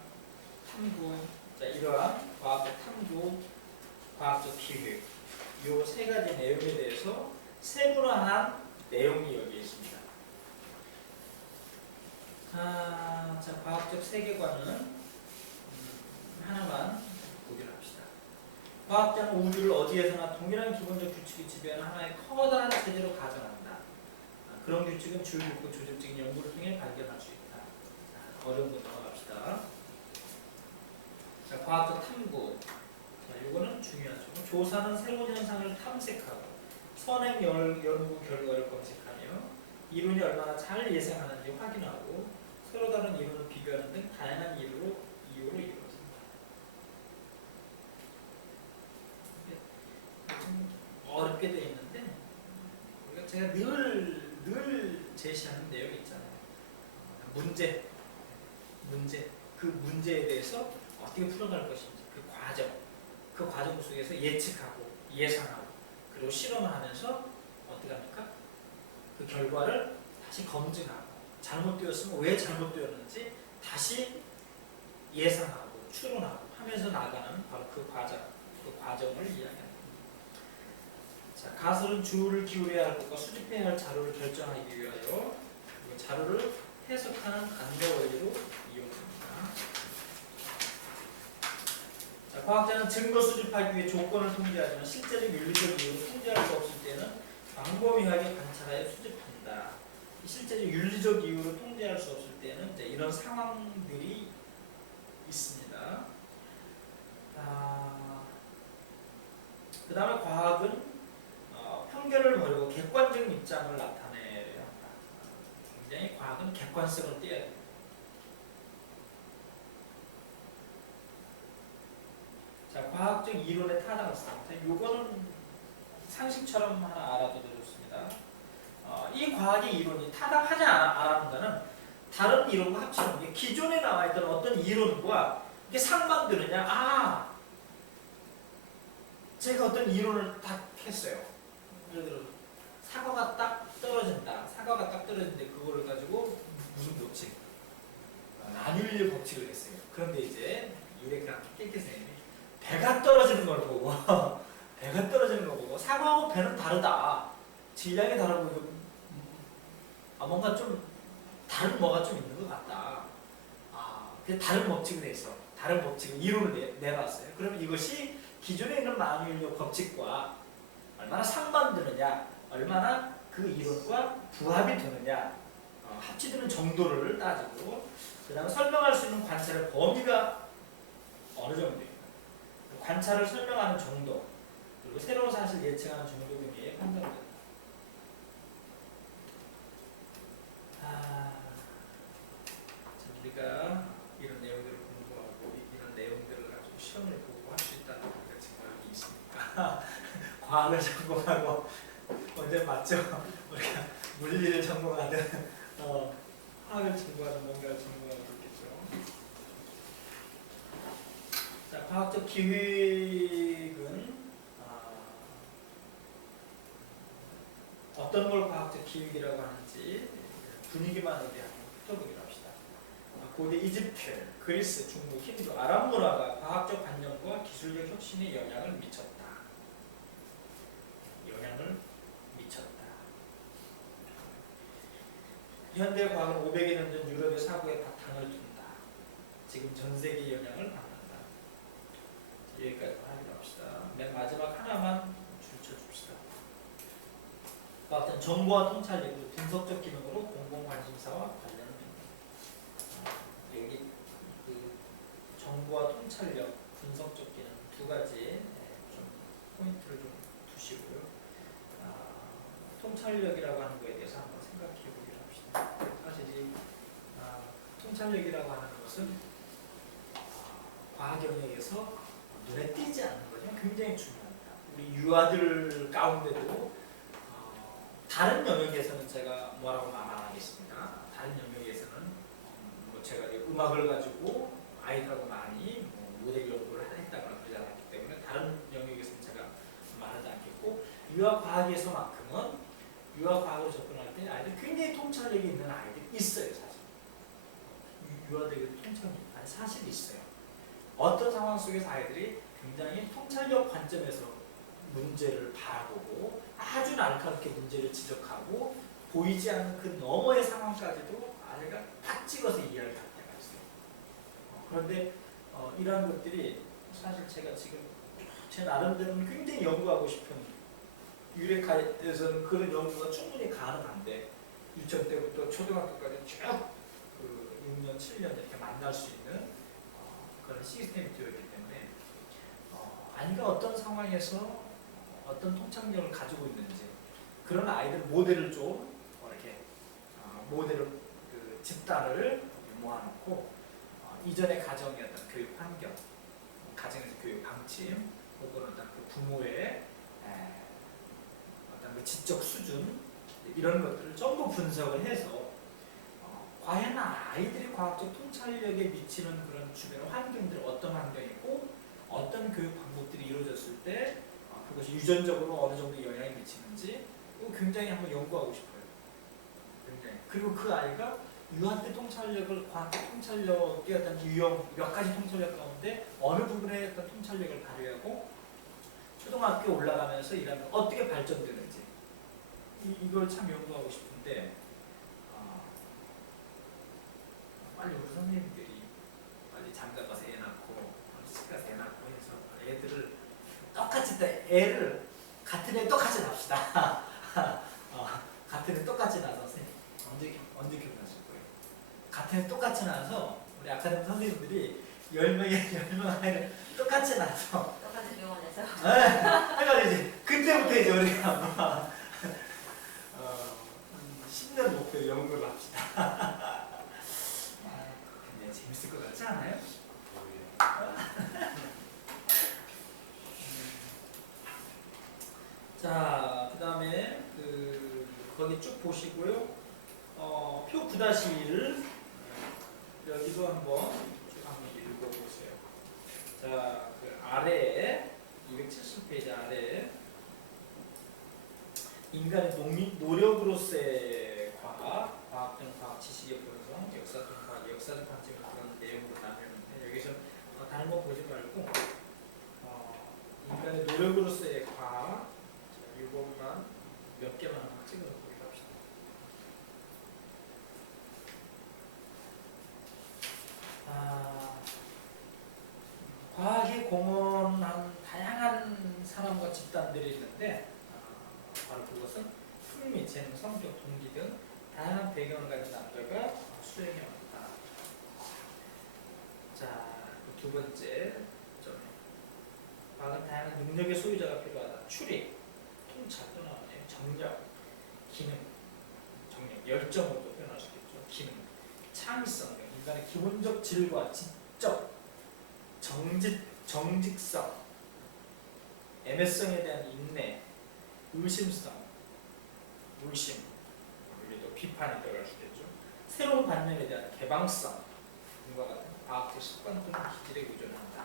탐구. 자, 이러한 과학적 탐구, 과학적 기획. 이 세 가지 내용에 대해서 세분화한 내용이 여기에 있습니다. 자, 과학적 세계관은 하나만 보기로 합시다. 과학자는 우주를 어디에서나 동일한 기본적 규칙이 지배하는 하나의 커다란 체제로 가정한다. 그런 규칙은 주의깊고 조직적인 연구를 통해 발견할 수 있다. 자, 어려운 거 넘어갑시다. 자, 과학적 탐구. 자, 이거는 중요하죠. 조사는 새로운 현상을 탐색하고 선행 연구 결과를 검색하며 이론이 얼마나 잘 예상하는지 확인하고 서로 다른 이론을 비교하는 등 다양한 이유로 이루어진다. 좀 어렵게 되어 있는데 우리가 제가 늘 제시하는 내용이 있잖아요. 문제 그 문제에 대해서 어떻게 풀어갈 것인지 그 과정 속에서 예측하고 예상하고 그리고 실험을 하면서 어떻게 합니까? 그 결과를 다시 검증하고 잘못되었으면 왜 잘못되었는지 다시 예상하고 추론하고 하면서 나가는 바로 그 과정을 이야기합니다. 자, 가설은 주의를 기울여야 할 것과 수집해야 할 자료를 결정하기 위하여 그 자료를 해석하는 관계 원리로 이용됩니다. 자, 과학자는 증거 수집하기 위해 조건을 통제하지만 실제적 윤리적 이유를 통제할 수 없을 때는 광범위하게 관찰하여 수집한다. 실제적 윤리적 이유를 통제할 수 없을 때는 이제 이런 상황들이 있습니다. 그 다음에 과학은 편견을 버리고 객관적 입장을 나타내야 한다. 굉장히 과학은 객관성을 띄어야 됩니다. 자, 과학적 이론의 타당성. 이거는 상식처럼 하나 알아둬도 좋습니다. 이 과학의 이론이 타당하지 않았는가는 다른 이론과 합치는 게 기존에 나와 있던 어떤 이론과 이게 상반되느냐. 제가 어떤 이론을 딱 했어요. 예를 들어 사과가 딱 떨어진다. 사과가 딱 떨어지는데 그거를 가지고 무슨 법칙? 만율의 법칙을 했어요. 그런데 이제 유레카 깨끗 선생님이 배가 떨어지는 걸 보고 배가 떨어지는 걸 보고 사과하고 배는 다르다. 질량이 다르고 뭔가 좀 다른 뭐가 좀 있는 것 같다. 그 다른 법칙을 했어. 다른 법칙을 이론을 내봤어요. 그럼 이것이 기존에 있는 만유인력 법칙과 얼마나 상반되느냐, 얼마나 그 이론과 부합이 되느냐, 합치되는 정도를 따지고 그 다음에 설명할 수 있는 관찰의 범위가 어느 정도입니까? 관찰을 설명하는 정도 그리고 새로운 사실을 예측하는 정도 등의 판단입니다. 우리가 이런 내용들을 공부하고 이런 내용들을 가지고 시험을 보고 할 수 있다는 우리가 증거이 있습니까? 과학을 전공하고 언제 맞죠? 우리가 물리를 전공하든 화학을 전공하든 뭔가를 전공하고 있겠죠. 자, 과학적 기획은 어떤 걸 과학적 기획이라고 하는지 분위기만 의미하고 훑어보기로 합시다. 고대 이집트, 그리스, 중국, 힌두, 아랍 문화가 과학적 관념과 기술적 혁신에 영향을 미쳤다. 현대 과학은 500여 년 전 유럽의 사고에 바탕을 둔다. 지금 전 세계의 영향을 받는다. 여기까지 하기로 합시다. 맨 마지막 하나만 줄쳐줍시다. 과학자는 정보와 통찰력으로 분석적 기능으로 공공관심사와 관련됩니다. 여기 그 정보와 통찰력, 분석적 기능 두 가지 좀 포인트를 좀 두시고요. 통찰력이라고 하는 거에 대해서 한번 생각해 보기로 합시다. 사실 이 통찰력이라고 하는 것은 과학 영역에서 눈에 띄지 않는 거죠. 굉장히 중요합니다. 우리 유아들 가운데도 다른 영역에서는 제가 뭐라고 말 안 하겠습니다. 다른 영역에서는 제가 음악을 가지고 아이들하고 많이 모델 연구를 했다거나 그러지 않았기 때문에 다른 영역에서는 제가 말하지 않겠고 유아과학에서만큼은 유아과학으로 접근할 때 아이들 굉장히 통찰력이 있는 아이들이 있어요. 사실 유아들에게도 통찰력이 사실 있어요. 어떤 상황 속에서 아이들이 굉장히 통찰력 관점에서 문제를 바라보고 아주 날카롭게 문제를 지적하고 보이지 않는 그 너머의 상황까지도 아이가 팍 찍어서 이해를 할 때가 있어요. 그런데 이러한 것들이 사실 제가 지금 제 나름대로는 굉장히 연구하고 싶은 유레카에서는 그런 연구가 충분히 가능한데 유치원 때부터 초등학교까지 쭉그 6년, 7년 이렇게 만날 수 있는 그런 시스템이 되어 있기 때문에 아이가 어떤 상황에서 어떤 통찰력을 가지고 있는지 그런 아이들 모델을 좀 이렇게 모델을 그 집단을 모아놓고 이전의 가정의 어떤 교육 환경, 가정에서 교육 방침, 혹은 어떤 그 부모의 어떤 그 지적 수준 이런 것들을 전부 분석을 해서 과연 아이들이 과학적 통찰력에 미치는 그런 주변의 환경들이 어떤 환경이고 어떤 교육 방법들이 이루어졌을 때 그것이 유전적으로 어느 정도 영향이 미치는지 굉장히 한번 연구하고 싶어요. 굉장히. 그리고 그 아이가 유아 때 통찰력을 과학적 통찰력의 어떤 유형 몇 가지 통찰력 가운데 어느 부분에 어떤 통찰력을 발휘하고 초등학교 올라가면서 일하면 어떻게 발전되는지 이걸 참 연구하고 싶은데 빨리 우리 선생님들이 빨리 장가 가서 애 낳고 시집 가서 애 낳고 해서 애들을 똑같이 애를 같은 애 똑같이 납시다. 같은 애 똑같이 나서 선생님 언제 결혼하실 거예요? 같은 애 똑같이 나서 우리 아카데미 선생님들이 10명 아이를 똑같이 나서 똑같은 병원에서 그러니까 이제 그때부터 이제 우리가 10년 목표 연구를 합시다. 굉장히 재밌을 것 같지 않아요? 자, 그 다음에 거기 쭉 보시고요. 표 9-1을 여기도 한번 읽어보세요. 자, 그 아래에 270페이지 아래에 인간의 노력으로서의 과학적 과학 지식의 분석, 역사적 과학, 역사적 관점을 그런 내용으로 나누는데 여기서 다른 거 보지 말고 인간의 노력으로서의 과학 이것만 몇 개만 한번 찍어서 보기로 합시다. 과학에 공헌한 다양한 사람과 집단들이 있는데 바로 그것은 흥미, 재능, 성격, 동기 등 다양한 배경을 가진 남자가 수행해왔다. 자, 두 번째 점에 과학은 다양한 능력의 소유자가 필요하다. 추리, 통찰 또 나오네요. 정력, 기능, 정력, 열정을 또 표현할 수 있겠죠. 기능, 창의성, 인간의 기본적 질과 지적, 정직성, 애매성에 대한 인내, 의심성, 물심, 여기도 비판이 들어갈 수 있겠죠. 새로운 관념에 대한 개방성, 등과 같은 과학적 습관 또는 기질에 의존한다.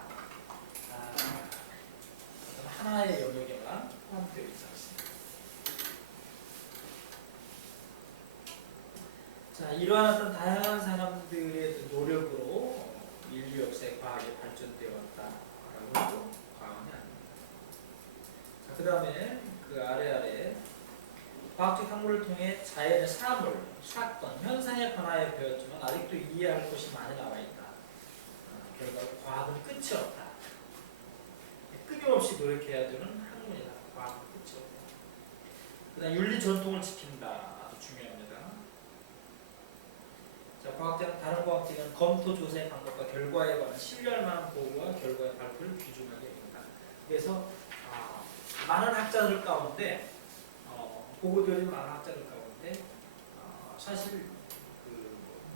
하나의 영역에만 포함되어 있지 않습니다. 자, 이러한 어떤 다양한 사람들의 노력으로 인류 역사의 과학이 발전되어 왔다라고 해도 과언이 아닙니다. 자, 그 다음에 그 아래 과학적 탐구를 통해 자연의 사물, 사건, 현상의 변화에 배웠지만 아직도 이해할 것이 많이 남아있다. 결과로 과학은 끝이 없다. 끊임없이 노력해야 되는 학문이다. 과학은 끝이 없다. 그 다음 윤리 전통을 지킨다. 아주 중요합니다. 자, 다른 과학자는 검토 조사의 방법과 결과에 관한 신뢰할 만한 보고와 결과의 발표를 귀중하게 여긴다. 그래서 많은 학자들 가운데 보고되어진 많은 학자들 가운데 사실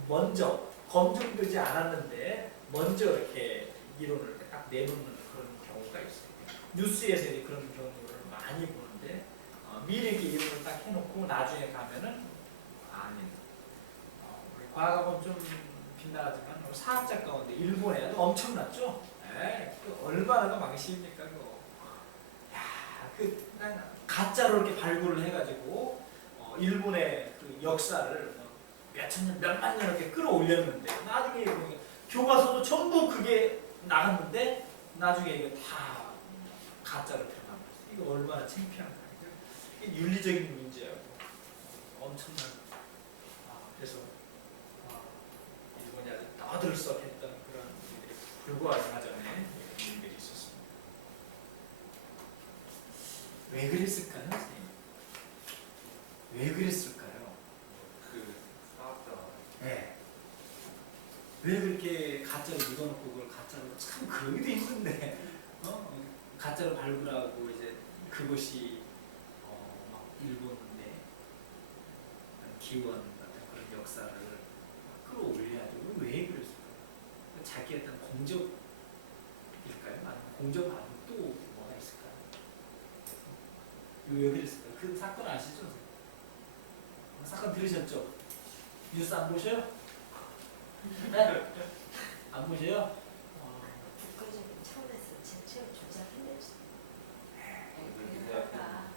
먼저 검증되지 않았는데 먼저 이렇게 이론을 딱 내놓는 그런 경우가 있어요. 뉴스에서 그런 경우를 많이 보는데 미리 이렇게 이론을 딱 해놓고 나중에 가면은 아닌. 우리 과학하고는 좀 빗나가지만 사학자 가운데 일본에 엄청났죠. 얼마나 망신입니까 그거. 야, 가짜로 이렇게 발굴을 해가지고 일본의 그 역사를 몇천 년, 몇만 년 이렇게 끌어올렸는데 나중에 보니까 교과서도 전부 그게 나갔는데 나중에 이거 다 가짜로 표현한 거죠. 이거 얼마나 창피한가. 이게 윤리적인 문제하고 엄청난. 그래서 일본이 아주 떠들썩했던 그런 일들이 불과 얼마 전에 이런 일들이 있었습니다. 왜 그랬을까요, 선생님? 왜 그랬을까요? 왜 그렇게 가짜로 묻어놓고 그걸 가짜로 참 그러기도 힘든데 가짜로 발굴하고 이제 그것이 막 일본의 기원 같은 그런 역사를 막 끌어올려야죠. 왜 그랬을까? 자기의 어떤 공적일까요? 아니면 공적하고 또 뭐가 있을까요? 왜 그랬을까요? 그 사건 아시죠? 사건 들으셨죠? 뉴스 안 보셔요? 네? 안 보세요? 국가적인 차원에서 정책을 조작해냈어. 그러다가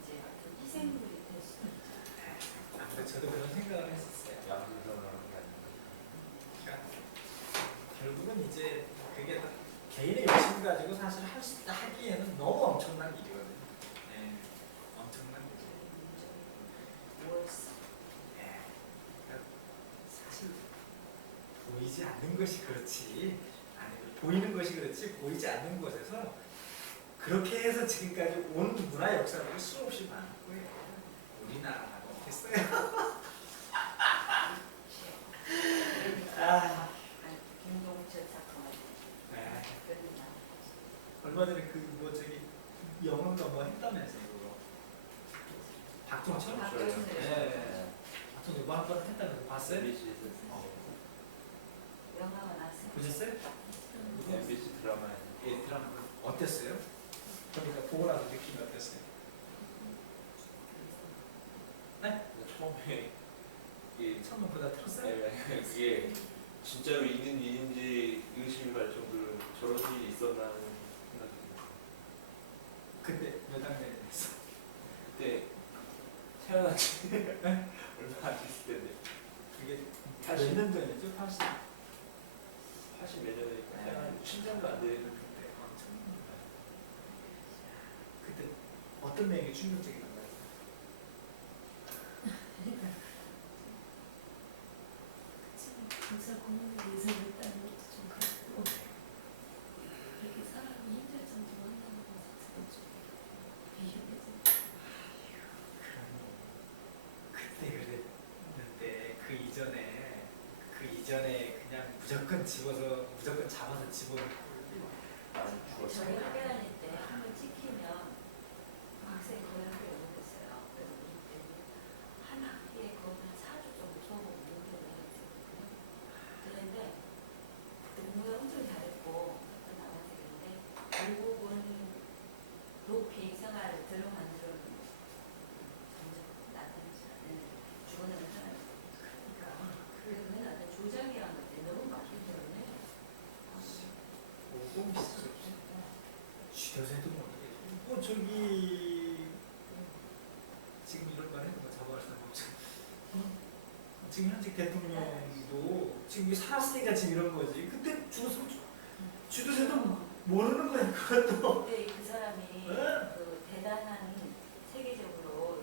이제 어떤 희생물이 될 수도 있잖아. 근데 저도 그런 생각을 했었어요. 양분선언한 게 아닌가. 그러니까 결국은 이제 그게 다 개인의 욕심 가지고 사실 하기에는 너무 엄청난 일이거든요. 네, 엄청난 일이에요. 월스. 네, 그러니까 사실 보이지 않는 것이 그렇지, 아니 보이는 것이 그렇지 보이지 않는 곳에서 그렇게 해서 지금까지 온 문화 역사들이 수없이 많은 거예요. 우리나라가 없겠어요. 아, 김동철 사건. 네. 얼마 전에 그 뭐 저기 영어가 뭐 했다면서요, 그거. 박종철? 박종철. 네. 박종철 뭐 한 번 했다는 거 봤어요? MBC에서 영화가 나왔어요. 보셨어요? MBC 드라마에 예, 드라마 어땠어요? 그러니까 보고 나서 느낌이 어땠어요? 처음에 이게 처음보다 틀었어요? 그게 진짜로 있는 일인지 의심이 갈 정도로 저런 일이 있었나 하는 생각이 들어요. 그때 몇 학년이었어? 그때 태어난 지 얼마 안 됐을 텐데 그게 80? 몇 년 전이죠? 80. 80 몇 년이니까 태어난 7년도 안 되는 그때 엄청. 그때 어떤 내용이 충격적인 건가요? 경찰 공무원에 의해서 했다는 것도 좀 그렇고 그렇게 사람이 힘들 정도로 한다는 것 자체가 좀 비효율적. 그때 그랬는데 그 이전에 그냥 무조건 집어서 무조건 잡아서 집어넣고 나는 죽었어. 저희 학교 다닐 때 한 번 찍히면 학생이 거의 학교에 오는 거였어요. 그래서 우리 때는 한 학기에 거의 한 4주 정도 수업을 못 오는 경우가 있었거든요. 그런데 그때 공부를 엄청 잘했고 학교 나와서 그런데 결국은 높이 생활을 들어가는 점점 나타나지 않는 죽어나는 사람이 그러니까 그거는 어떤 조작이라는 것들이 너무 많기 때문에 오고 쉬어서도 모르겠고 뭐 저기 지금 이런 말 해도 뭐 잡아갈 사람 없죠. 지금 현직 대통령도 지금 이게 살았으니까 지금 이런 거지. 그때 죽었으면 죽어서도 모르는 거야 그것도. 그때 그 사람이 네. 그 대단한 세계적으로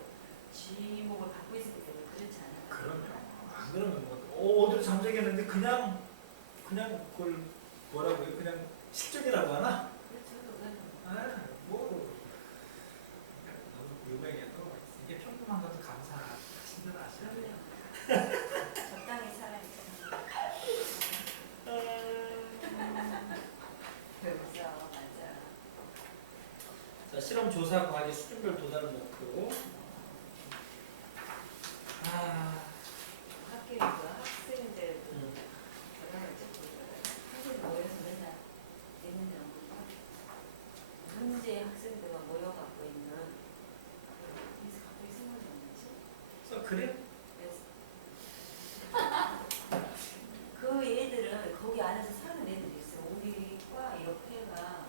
지목을 받고 있었기 때문에 그렇지 않아요. 그럼요. 안 그러면 뭐 어디로 잠적했는데 그냥 그걸 뭐라고요? 그냥 실종이라고 하나? 그렇죠. 그거는 뭐 그러니까 너무 유명해도 이게 평범한 것도 감사하신 줄 아시죠? 그럼요. 적당히 살아야죠. 그래서 맞아. 자, 실험 조사 과제 수준별 도달을 목표로 학교에 그 학생들도 결혼을 찍고 학생들 모여서 맨날 있는 데는 문제 학생들과 모여갖고 있는 그래서 갑자기 생각이 안 나지? 그래서 그래? 그래서 그 애들은 거기 안에서 사는 애들이 있어요. 우리 과 옆에가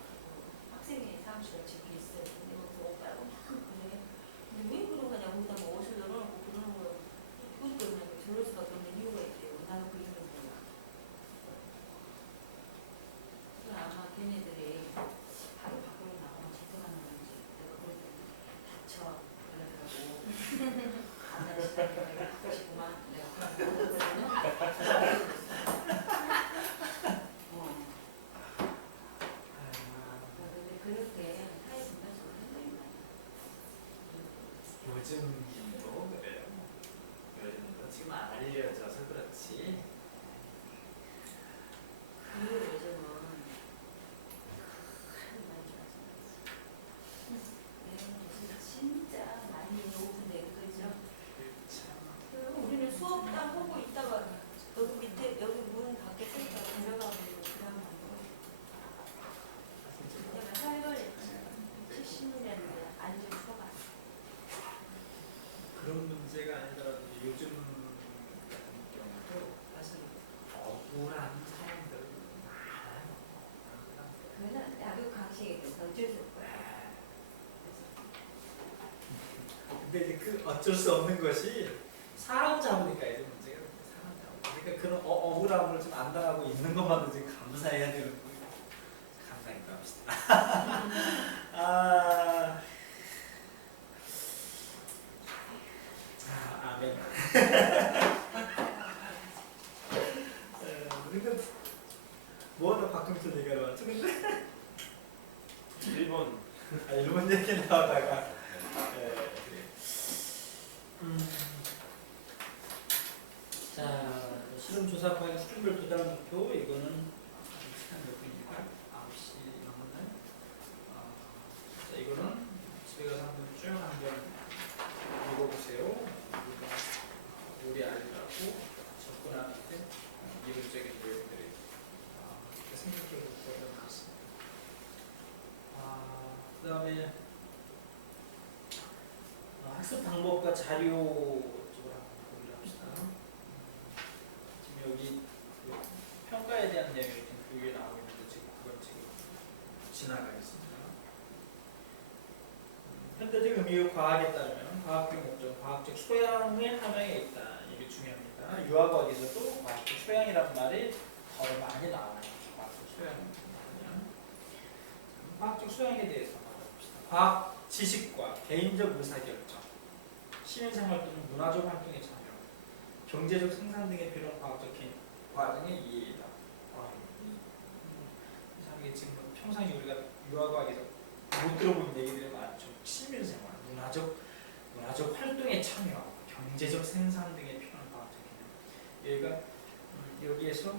학생회 사무실가 집이 있어요. 근데 거기서 오빠라고 막 그래. 근데 왜 그런 거냐? 거기다 뭐 옷을 넣어놓고 그러는 거야. 그것 때문에 저럴 수밖에 없는 이유가 있대요. 나는 그 이유는 몰라. 그 아마 걔네들이 바로 밖으로 나오면 제대하는 건지 내가 그랬더니 다쳐 그러더라고. 안 다치다가 근데 이제 그 어쩔 수 없는 것이 사람 잡으니까 이제 문제가 있어요. 사람 잡으니까. 그러니까 그런 억울함을 좀 안 당하고 있는 것만도 지금 감사해야 되는 거예요. 감사니까 합시다. 아, 아멘. 근데 뭐하다 박금철 얘기하러 왔죠? 근데 1번 일본 얘기 나오다가 자, 실험조사 과학 수준별 도달 목표 이거는 시간 몇 분입니까? 9시 넘었나요? 자, 이거는 집에 가서 한번 쭉 한번 읽어보세요. 우리가 우리 아이들하고 접근하는 때 이론적인 내용들이 생각해 볼 거가 많습니다. 그 다음에 학습 방법과 자료 쪽으로 한번 보기로 합시다. 지금 여기 그 평가에 대한 내용이 지금 교육에 나오고 있는데 지금 그건 지금 지나가겠습니다. 현대적 의미의 과학에 따르면 과학교육 목적, 과학적 소양의 함양에 있다. 이게 중요합니다. 유아과학에서도 과학적 소양이라는 말이 더 많이 나와요. 과학적 소양입니다. 과학적 소양에 대해서 알아봅시다. 과학 지식과 개인적 의사결정, 시민생활 또는 문화적 활동에 참여, 경제적 생산 등에 필요한 과학적 과정의 이해이다. 이게 지금 평상시 우리가 유아과학에서 못 들어본 얘기들이 많죠. 시민생활, 문화적 활동에 참여하고 경제적 생산 등에 필요한 과학적 개념. 여기가 여기에서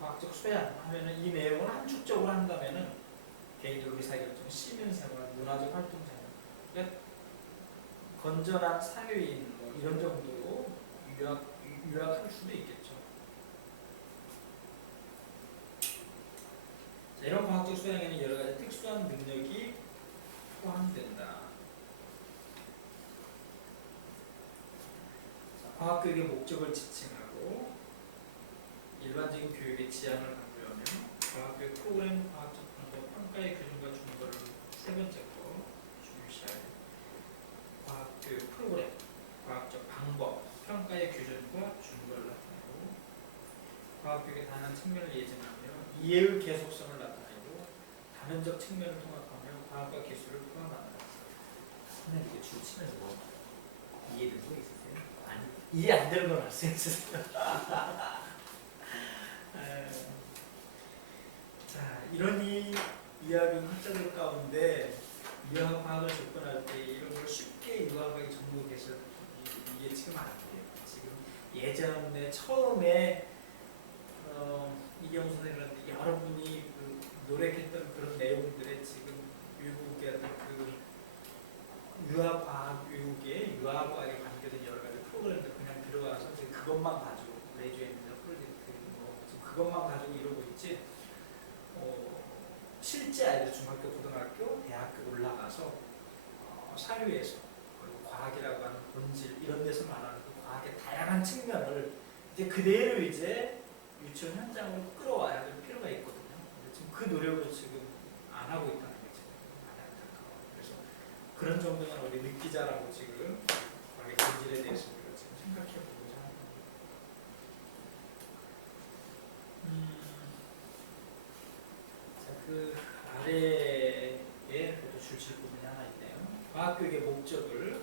과학적 소양 하면은 이 내용을 함축적으로 한다면은 개인적 의사결정, 시민생활, 문화적 활동 참여. 그러니까 건전한 사회인 뭐 이런 정도로 요약할 수도 있겠죠. 자, 이런 과학적 소양에는 여러 가지 특수한 능력이 포함된다. 자, 과학교육의 목적을 지칭하고 일반적인 교육의 지향을 강조하며 과학교육 프로그램, 과학적 방법, 평가의 교준과 준거를 세 번째 거 중요시하여 과학교육 프로그램, 과학적 방법, 평가의 규준과 준거를 나타내고 과학교육의 다양한 측면을 예증하며 이해의 계속성을 나타내고 다면적 측면을 통합하며 과학과 기술을 포함한다. 선생님 이게 줄 치면서 뭐 이해된 거 있으세요? 아니, 이해 안 되는 걸 말씀해 주세요. 자, 이런 이야기 학자들 가운데 유아과학을 접근할 때 이런 걸 쉽게 유아과학에 접목해서 이게 지금 안 돼요. 지금 예전에 처음에 이경수 선생님한테 여러분이 그 노력했던 그런 내용들에 지금 미국의 그 유아과학 교육에 유아과학에 관계된 여러 가지 프로그램들 그냥 들어가서 지금 그것만 가지고 그레이주에이트나 프로젝트 뭐 지금 그것만 가지고 이러고 있지. 실제 아이들 중학교, 고등학교, 대학교 올라가서 사회에서 그리고 과학이라고 하는 본질 이런 데서 말하는 그 과학의 다양한 측면을 이제 그대로 이제 유치원 현장으로 끌어와야 될 필요가 있거든요. 근데 지금 그 노력을 지금 안 하고 있다는 게 지금 많이 안타까워요. 그래서 그런 정도는 우리 느끼자라고 지금 과학의 본질에 대해서 우리가 지금 생각해 보고자 합니다. 그 아래에 또 줄칠 부분이 하나 있네요. 과학교육의 목적을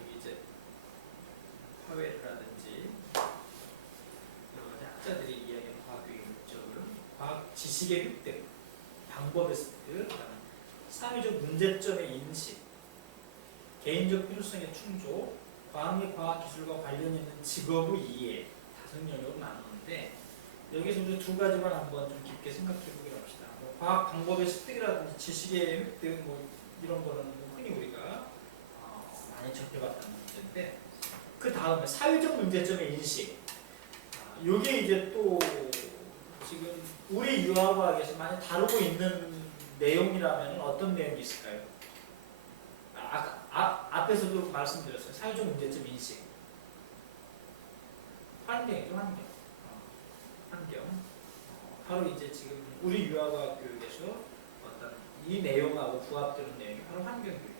여기 이제 파웰이라든지 여러 가지 학자들이 이야기하는 과학교육의 목적을 과학 지식의 획득, 방법의 습득, 사회적 문제점의 인식, 개인적 필요성의 충족, 과학 및 과학기술과 관련 있는 직업의 이해, 5영역으로 나누는데 여기서 우리 두 가지만 한번 좀 깊게 생각해 보기로 합시다. 뭐 과학 방법의 습득이라든지 지식의 획득 뭐 이런 거는 흔히 우리가 많이 접해봤다는 문제인데 그 다음에 사회적 문제점의 인식. 이게 이제 또 지금 우리 유아과학에서 많이 다루고 있는 내용이라면 어떤 내용이 있을까요? 앞에서도 말씀드렸어요. 사회적 문제점 인식. 환경이죠, 환경. 바로 이제 지금 우리 유아과학 교육에서 이 내용하고 부합되는 내용이 바로 환경교육.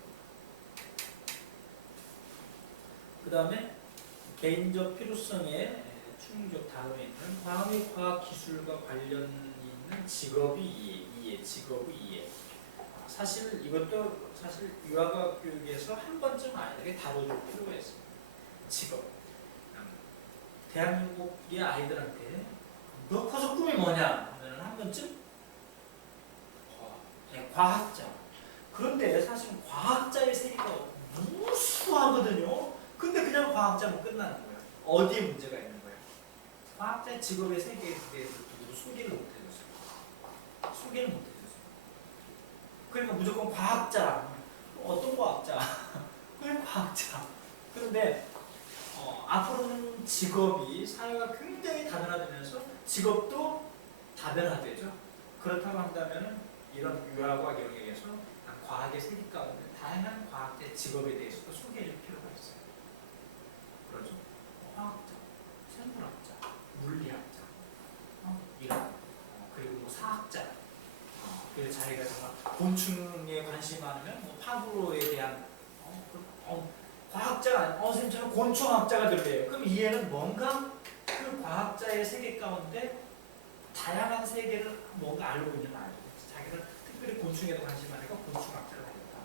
그 다음에 개인적 필요성에 충족 다음에 있는 과학 및 과학 기술과 관련 있는 직업이 이해, 직업의 이해. 사실 이것도 사실 유아과학 교육에서 한 번쯤 아이들에게 다뤄줄 필요가 있습니다. 직업. 대한민국의 아이들한테 너 커서 꿈이 뭐냐 하면 한 번쯤 과학자. 그런데 사실 과학자의 세계가 무수하거든요. 근데 그냥 과학자면 끝나는 거예요. 어디에 문제가 있는 거예요? 과학자의 직업의 세계에 대해서 소개를 못 해줬어요. 소개를 못 해줬어요. 그러니까 무조건 과학자. 어떤 과학자? 그냥 과학자. 그런데 앞으로는 직업이 사회가 굉장히 다변화되면서 직업도 다변화되죠. 그렇다고 한다면 이런 유아과학 영역에서 과학의 세계 가운데 다양한 과학의 직업에 대해서도 소개해줄 필요가 있어요. 그렇죠? 화학자, 생물학자, 물리학자, 이런 그리고 뭐 사학자. 그리고 자기가 정말 곤충에 관심 많으면 뭐 파브로에 대한 과학자가 선생님 저는 곤충학자가 될래요. 그럼 이해는 뭔가 그 과학자의 세계 가운데 다양한 세계를 뭔가 알고 있는 아이들. 자기는 특별히 곤충에도 관심 많으니까 곤충학자가 되겠다.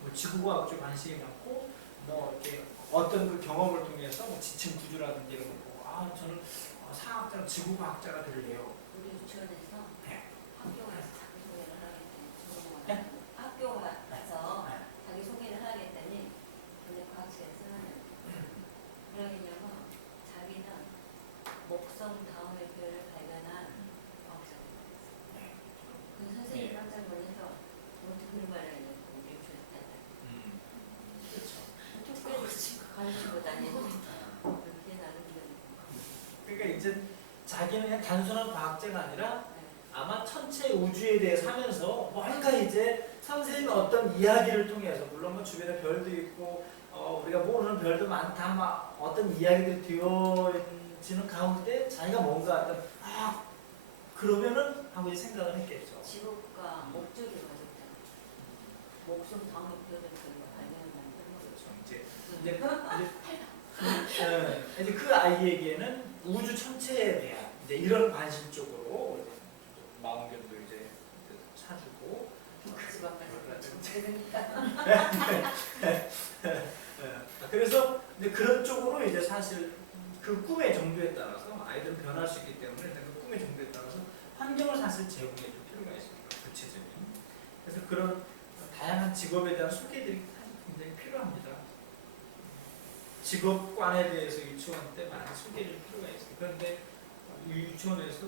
뭐 지구과학 쪽 관심이 많고 뭐 이렇게 어떤 그 경험을 통해서 뭐 지층 구조라든지 이런 거 보고 저는 사학자, 지구과학자가 될래요. 우리 유치원에서 네. 학교 가서 자기 소개를 하겠다니 네? 학교 가서 네. 자기 소개를 하겠다니 근데 과학실에서는 그러겠냐면 자기는 목성 다음의 별을 발견한 과학자입니다. 네. 그 선생님이 네. 깜짝 놀라서 어떻게 그런 말을 했냐고 우리 유치원에 그렇죠. 특별히 가르치고 다니는 그렇게 나름대로 그러니까 이제 자기는 그냥 단순한 과학자가 아니라 네. 아마 천체 우주에 대해서 하면서 뭔가 이제 선생님의 어떤 이야기를 통해서 물론 뭐 주변에 별도 있고 우리가 모르는 별도 많다 막 어떤 이야기들이 되어지는 가운데 자기가 뭔가 어떤 그러면은 하고 이제 생각을 했겠죠. 직업과 목적이 가졌잖아. 목성 다음의 별을 저희가 발견한 그렇죠. 이제 그 아이에게는 우주 천체에 대한 이제 이런 관심 쪽으로 이제 망원경도 이제 사주고 집 앞에서 재밌다. 그래서 이제 그런 쪽으로 이제 사실 그 꿈의 정도에 따라서 아이들은 변할 수 있기 때문에 그 꿈의 정도에 따라서 환경을 사실 제공해 줄 필요가 있습니다. 구체적인. 그래서 그런 다양한 직업에 대한 소개들이 굉장히 필요합니다. 직업관에 대해서 유치원 때 많이 소개해 줄 필요가 있어요. 그런데 유치원에서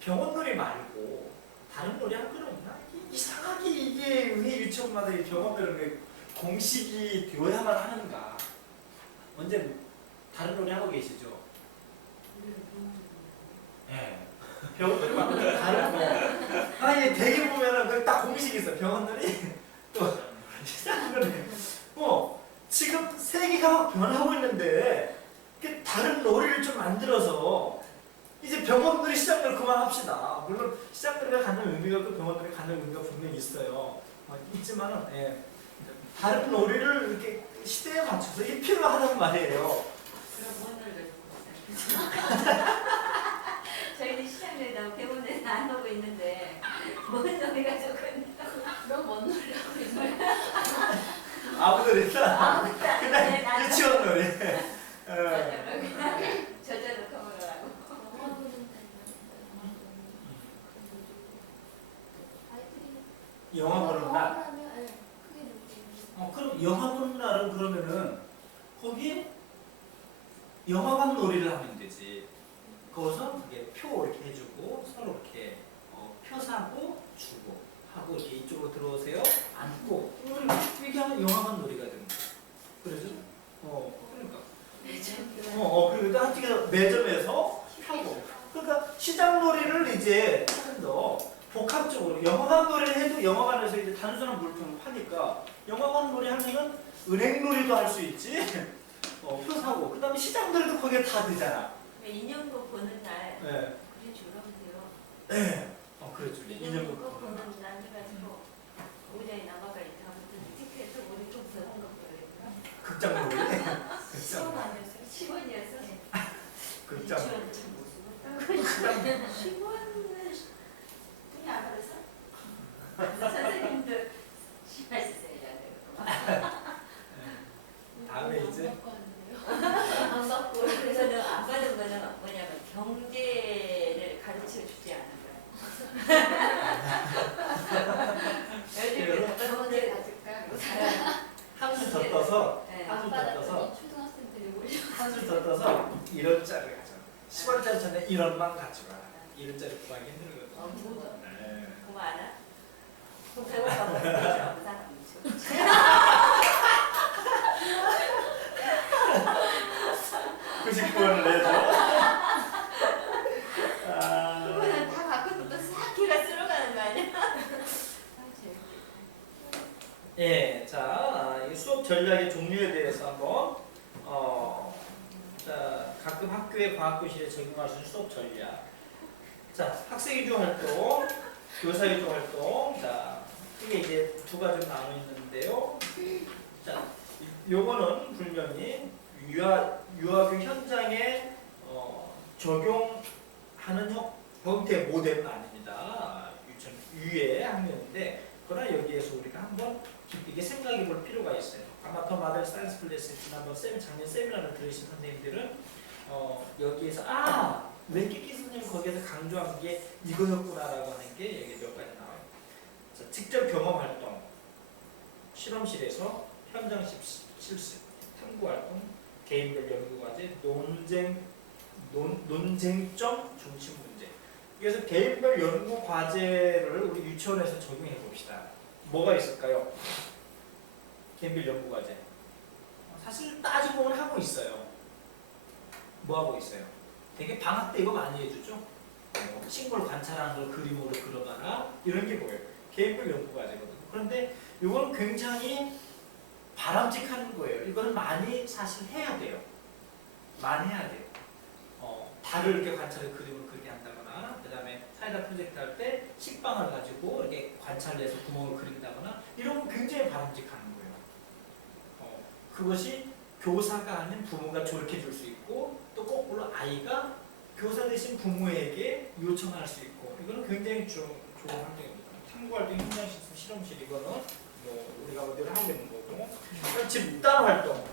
병원놀이 말고 다른 놀이 할 건 없나? 이상하게 이게 왜 유치원마다 이 병원들은 공식이 되어야만 하는가? 언제 다른 놀이 하고 계시죠? 네. 병원놀이 말고 다른 거. 이게 대개 보면은 딱 공식이 있어. 병원놀이 또 시작하는 지금 세계가 막 변하고 있는데 다른 놀이를 좀 만들어서 이제 병원놀이 시작을 그만합시다. 물론 시작놀이가 갖는 의미가 그 병원놀이 갖는 의미가 분명히 있어요. 있지만은 다른 놀이를 이렇게 시대에 맞춰서 이게 필요하단 말이에요. 그럼 뭔 놀이를 듣고 있어요? 저희는 시장에다 병원에서 안 하고 있는데 뭔 놀이가 좋겠냐고. 너뭔 놀이 하고 있는 거야? 아무 놀이나 아무것도 그냥 유치원 놀이. 저절로 커버가라고. 영화 보는 날. 그럼 영화 보는 날은 그러면은 거기 영화관 놀이를 하면 되지. 거기서 이게 표 이렇게 해주고 서로 이렇게 표 사고 주고 하고 이렇게 이쪽으로 들어오세요. 앉고 이렇게 하면 영화관 놀이가 되는 거야. 그래서 그러니까 그리고 한쪽에서 매점에서 하고 그러니까 시장 놀이를 이제 조금 더 복합적으로 영화관 놀이를 해도 영화관에서 이제 단순한 물품을 파니까 영화관 놀이 하면은 은행 놀이도 할 수 있지. 표 사고 그다음에 시장 놀이도 거기에 다 되잖아. 인형도 보는 날 네. 그래 주라면 돼요. 네. 그렇죠. 2년 2년 거 보는 나눠가지고 의자에 남아가 있다 하면 티켓에서 우리 좀 더한 거 보여요. 극장 보기. 10원 아니었어요? 10원이었어? 극장. 10원은 돈이 안 받았어? 선생님들 심하셨어요. 다음에 이제 안 받고 그래서는 안 받은 거는 뭐냐면 경제를 가르쳐 주지 않은 거예요. 경제 가질까? 한술 더 떠서 네. 한술 더 떠서 초등학생들이 오히려 한술 더 떠서 1원짜리 가져. 10원짜리 전에 1원만 가져가. 1원짜리 구하기 힘들거든. 누구도 네. 그거 알아? 그거 배고파 먹는 사람 있죠. 99원을 내줘. 아, 그거는 다 갖고 또 싹 걔가 쓸어가는 거 아니야? 아, 재밌겠다. 예, 자, 이 수업 전략의 종류에 대해서 한번 자, 가끔 학교의 과학교실에 적용할 수 있는 수업 전략. 자, 학생 위주 활동, 교사 위주 활동. 자, 이게 이제 두 가지로 나눠 있는데요. 자, 요거는 분명히 유아교 현장에 적용하는 형태의 모델은 아닙니다. 유의 학년인데, 그러나 여기에서 우리가 한번 깊게 생각해 볼 필요가 있어요. 아마 더 마들 사이언스 클래스 지난번 작년 세미나를 들으신 선생님들은 여기에서 랭키키 선생님 거기에서 강조한 게 이거였구나라고 하는 게 여기 몇 가지 나와요. 자, 직접 경험 활동, 실험실에서 현장 실습, 탐구 활동, 개인별 연구 과제, 논쟁점 중심 문제. 그래서 개인별 연구 과제를 우리 유치원에서 적용해 봅시다. 뭐가 있을까요? 개인별 연구 과제. 사실 따지고 보면 하고 있어요. 뭐 하고 있어요? 되게 방학 때 이거 많이 해주죠. 식물 관찰하는 걸 그림으로 그려봐라. 이런 게 뭐예요? 개인별 연구 과제거든요. 그런데 이건 굉장히 바람직한 거예요. 이거는 많이 사실 해야 돼요. 많이 해야 돼요. 달을 이렇게 관찰해 그림을 그리게 한다거나, 그 다음에 사이다 프로젝트 할 때 식빵을 가지고 이렇게 관찰해서 구멍을 그린다거나, 이런 건 굉장히 바람직한 거예요. 그것이 교사가 아닌 부모가 조력해 줄 수 있고, 또 거꾸로 아이가 교사 대신 부모에게 요청할 수 있고, 이거는 굉장히 좋은 환경입니다. 탐구활동, 현장실습, 실험실, 이거는 우리가 어디를 하고 있는 거고, 집단 활동,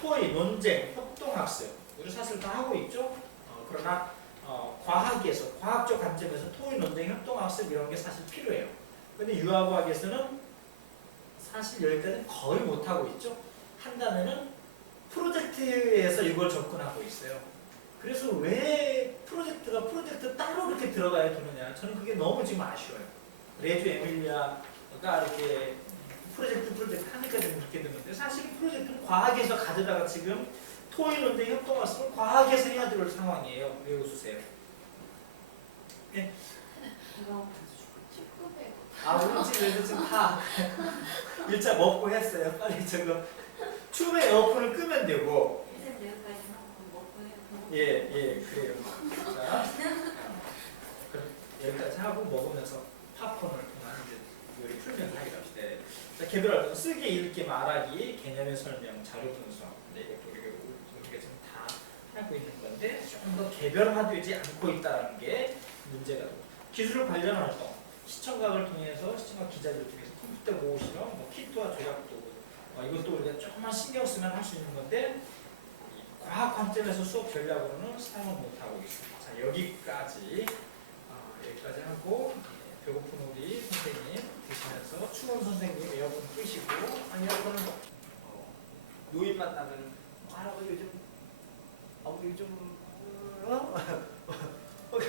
토의, 논쟁, 협동학습, 우리 사실 다 하고 있죠. 그러나 과학에서, 과학적 관점에서 토의, 논쟁, 협동학습 이런 게 사실 필요해요. 근데 유아과학에서는 사실 여기까지 거의 못 하고 있죠. 한다면은 프로젝트에서 이걸 접근하고 있어요. 그래서 왜 프로젝트 따로 이렇게 들어가야 되느냐? 저는 그게 너무 지금 아쉬워요. 레주 에밀리아가 이렇게 프로젝트 하니까 좀 그렇게 되는데, 사실 프로젝트는 과학에서 가져다가 지금 토의, 논쟁, 협동학습은 과학에서 해야 될 상황이에요. 왜 웃으세요? 예? 축구 배구. 우리 집에서 지금 다 1차 먹고 했어요. 빨리 저거 춤에 에어컨을 끄면 되고. 이제 여기까지 하고 먹고 해요. 예, 그래요. 자, 그럼 여기까지 하고 먹으면서 팝콘을 통한 이제 요리 풀면서 하기로 합시다. 자, 개별 활동, 쓰기, 읽기, 말하기, 개념의 설명, 자료 분석. 이것도 우리가 지금 다 하고 있는 건데, 조금 더 개별화되지 않고 있다는 게 문제가 되고, 기술 관련 활동, 시청각을 통해서 시청각 기자들을 통해서 컴퓨터 모의 실험, 키트와 조약 도구, 이것도 우리가 조금만 신경 쓰면 할 수 있는 건데, 과학 관점에서 수업 전략으로는 사용을 못 하고 있습니다. 자, 여기까지 하고, 배고픈 우리 선생님 드시면서 추운 선생님 에어컨 끄시고, 에어컨은 노인 만나면 할아버지 요즘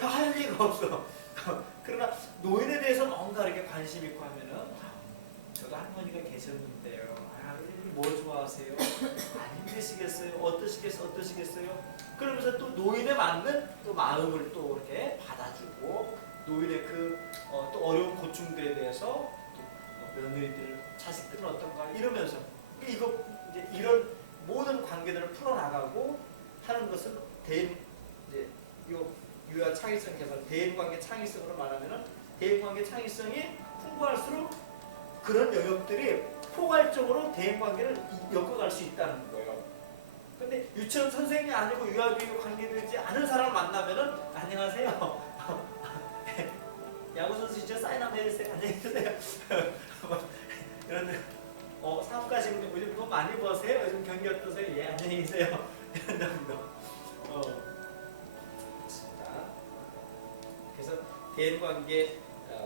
할 리가 없어. 그러나 노인에 대해서 뭔가 이렇게 관심 있고 하면은, 저도 할머니가 계셨는데요. 뭘 좋아하세요? 안 힘드시겠어요? 어떠시겠어요? 그러면서 또 노인에 맞는 또 마음을 또 이렇게 받아주고, 노인의 또 어려운 고충들에 대해서 또 며느리들, 자식들은 어떤가 이러면서 이제 이런 모든 관계들을 풀어나가고 하는 것은 이제 유아 창의성 개발, 대인관계 창의성으로 말하면은 대인관계 창의성이 풍부할수록 그런 영역들이 포괄적으로 대인관계를 엮어갈 수 있다는 거예요. 근데 유치원 선생님이 아니고 유아교육 관계되지 않은 사람을 만나면은 안녕하세요. 야구 선수 진짜 사인 한번 해주세요. 안녕히 계세요. 이런데 사업 가시고 요즘 돈 많이 버세요? 요즘 경기 어떠세요? 예, 안녕히 계세요. 이런 정도. 그래서 대인관계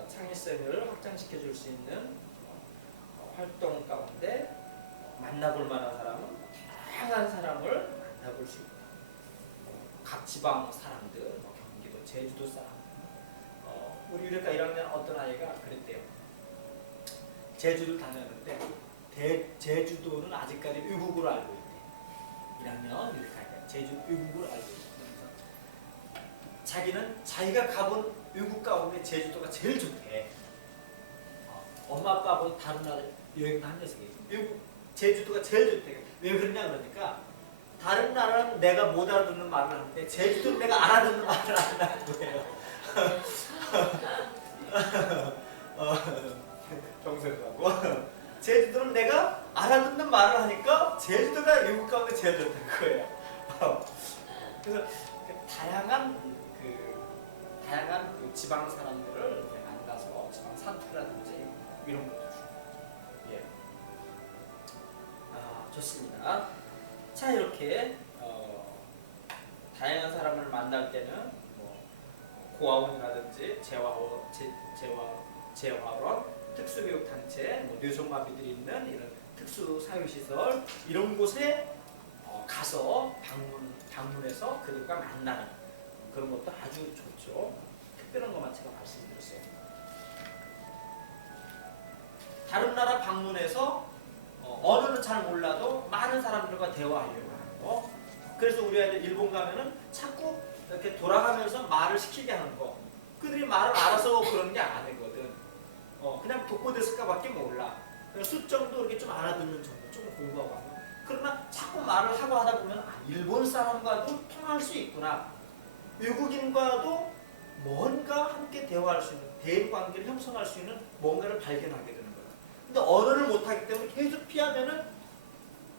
창의성을 확장시켜 줄 수 있는 활동 가운데 만나볼 만한 사람은 다양한 사람을 만나볼 수 있고 각 지방 사람들, 경기도, 제주도 사람. 우리 유레카 1학년 어떤 아이가 그랬대요. 제주도 다녔는데 제주도는 아직까지 외국으로 알고 있대. 1학년 유레카가 제주 외국으로 알고 있대. 자기는 자기가 가본 외국 가운데 제주도가 제일 좋대. 엄마 아빠하고 다른 나라 여행 한 녀석이 외국 제주도가 제일 좋대. 왜 그러냐 그러니까 다른 나라는 내가 못 알아듣는 말을 하는데 제주도는 내가 알아듣는 말을 한다는 거예요. 경색하고 제주도는 내가 알아듣는 말을 하니까 제주도가 외국 가운데 제일 좋다는 거예요. 그래서 다양한 그 지방 사람들을 이렇게 만나서 지방 사투라든지 이런 것도 중요해요. 예. 좋습니다. 자, 이렇게 다양한 사람을 만날 때는 고아원이라든지 재활원, 특수교육단체, 뇌성마비들이 있는 이런 특수사유시설 이런 곳에 가서 방문해서 그들과 만나는 그런 것도 아주 좋죠. 특별한 것만 제가 말씀드렸어요. 다른 나라 방문해서 언어는 잘 몰라도 많은 사람들과 대화하려고 하는 거. 그래서 우리 아이들 일본 가면은 자꾸 이렇게 돌아가면서 말을 시키게 하는 거. 그들이 말을 알아서 그런 게 아니거든. 그냥 독고데스카밖에 몰라. 수정도 이렇게 좀 알아듣는 정도, 조금 공부하고 하면. 그러나 자꾸 말을 하고 하다 보면 일본 사람과도 통할 수 있구나. 외국인과도 뭔가 함께 대화할 수 있는, 대인 관계를 형성할 수 있는 뭔가를 발견하게 되는 거야. 근데 언어를 못하기 때문에 계속 피하면은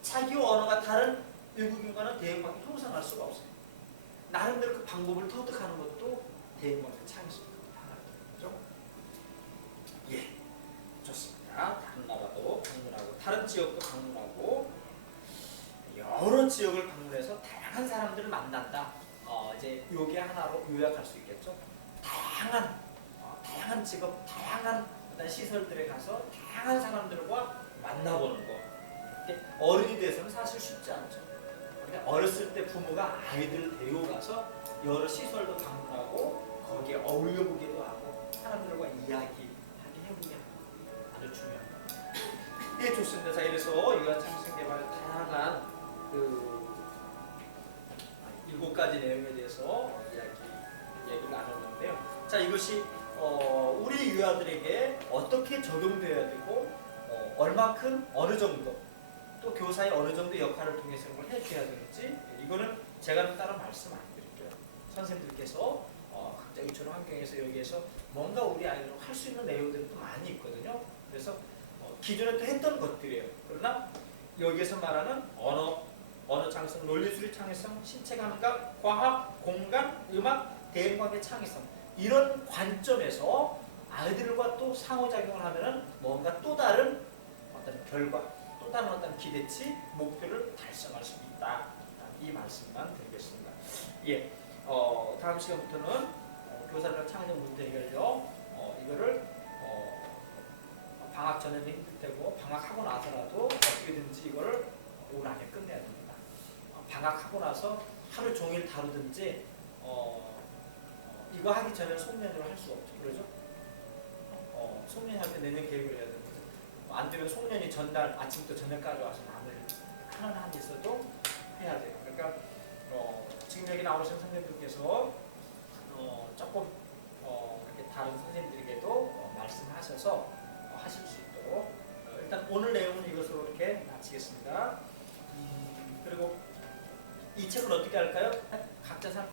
자기 언어가 다른 외국인과는 대인 관계 형성할 수가 없어요. 나름대로 그 방법을 터득하는 것도 대인 관계 창의성입니다. 그렇죠? 예, 좋습니다. 다른 나라도 방문하고 다른 지역도 방문하고 여러 지역을 방문해서 다양한 사람들을 만난다. 이제 요게 하나로 요약할 수 있겠죠. 다양한 직업, 다양한 시설들에 가서 다양한 사람들과 만나보는 거. 어른이 돼서는 사실 쉽지 않죠. 그러니까 어렸을 때 부모가 아이들을 데리고 가서 여러 시설도 방문하고 거기에 어울려 보기도 하고 사람들과 이야기하게 해보면 아주 중요합니다. 예, 좋습니다. 자, 이래서 유아창의성 개발의 다양한 7가지 내용에 대해서 얘기를 나눴는데요. 자, 이것이 우리 유아들에게 어떻게 적용되어야 되고 얼마큼 어느 정도 또 교사의 어느 정도 역할을 통해서 뭘 해줘야 되는지 이거는 제가 따로 말씀 안 드릴게요. 선생님들께서 각자 유치원 환경에서 여기에서 뭔가 우리 아이들은 할 수 있는 내용들도 많이 있거든요. 그래서 기존에 또 했던 것들이에요. 그러나 여기에서 말하는 언어 창의성, 논리수리 창의성, 신체 감각, 과학, 공간, 음악, 대인관계 창의성 이런 관점에서 아이들과 또 상호작용을 하면은 뭔가 또 다른 어떤 결과, 또 다른 어떤 기대치, 목표를 달성할 수 있다. 이 말씀만 드리겠습니다. 예, 다음 시간부터는 교사별 창의적 문제 해결력 이거를 방학 전에는 힘들 테고 방학하고 나서라도 어떻게든지 이거를 올 안에 끝내야 됩니다. 방학하고 나서 하루 종일 다루든지 이거 하기 전에는 송년회를 할 수 없죠. 그러죠? 송년회 할 때 내년 계획을 해야 됩니다. 안 되면 송년회 전날 아침부터 저녁까지 와서 마무리 하는 한 있어도 해야 돼요. 그러니까 지금 여기 나오신 선생님들께서 조금 이렇게 다른 선생님들에게도 말씀하셔서 하실 수 있도록 일단 오늘 내용은 이것으로 이렇게 마치겠습니다. 그리고 이 책을 어떻게 할까요? 각자 살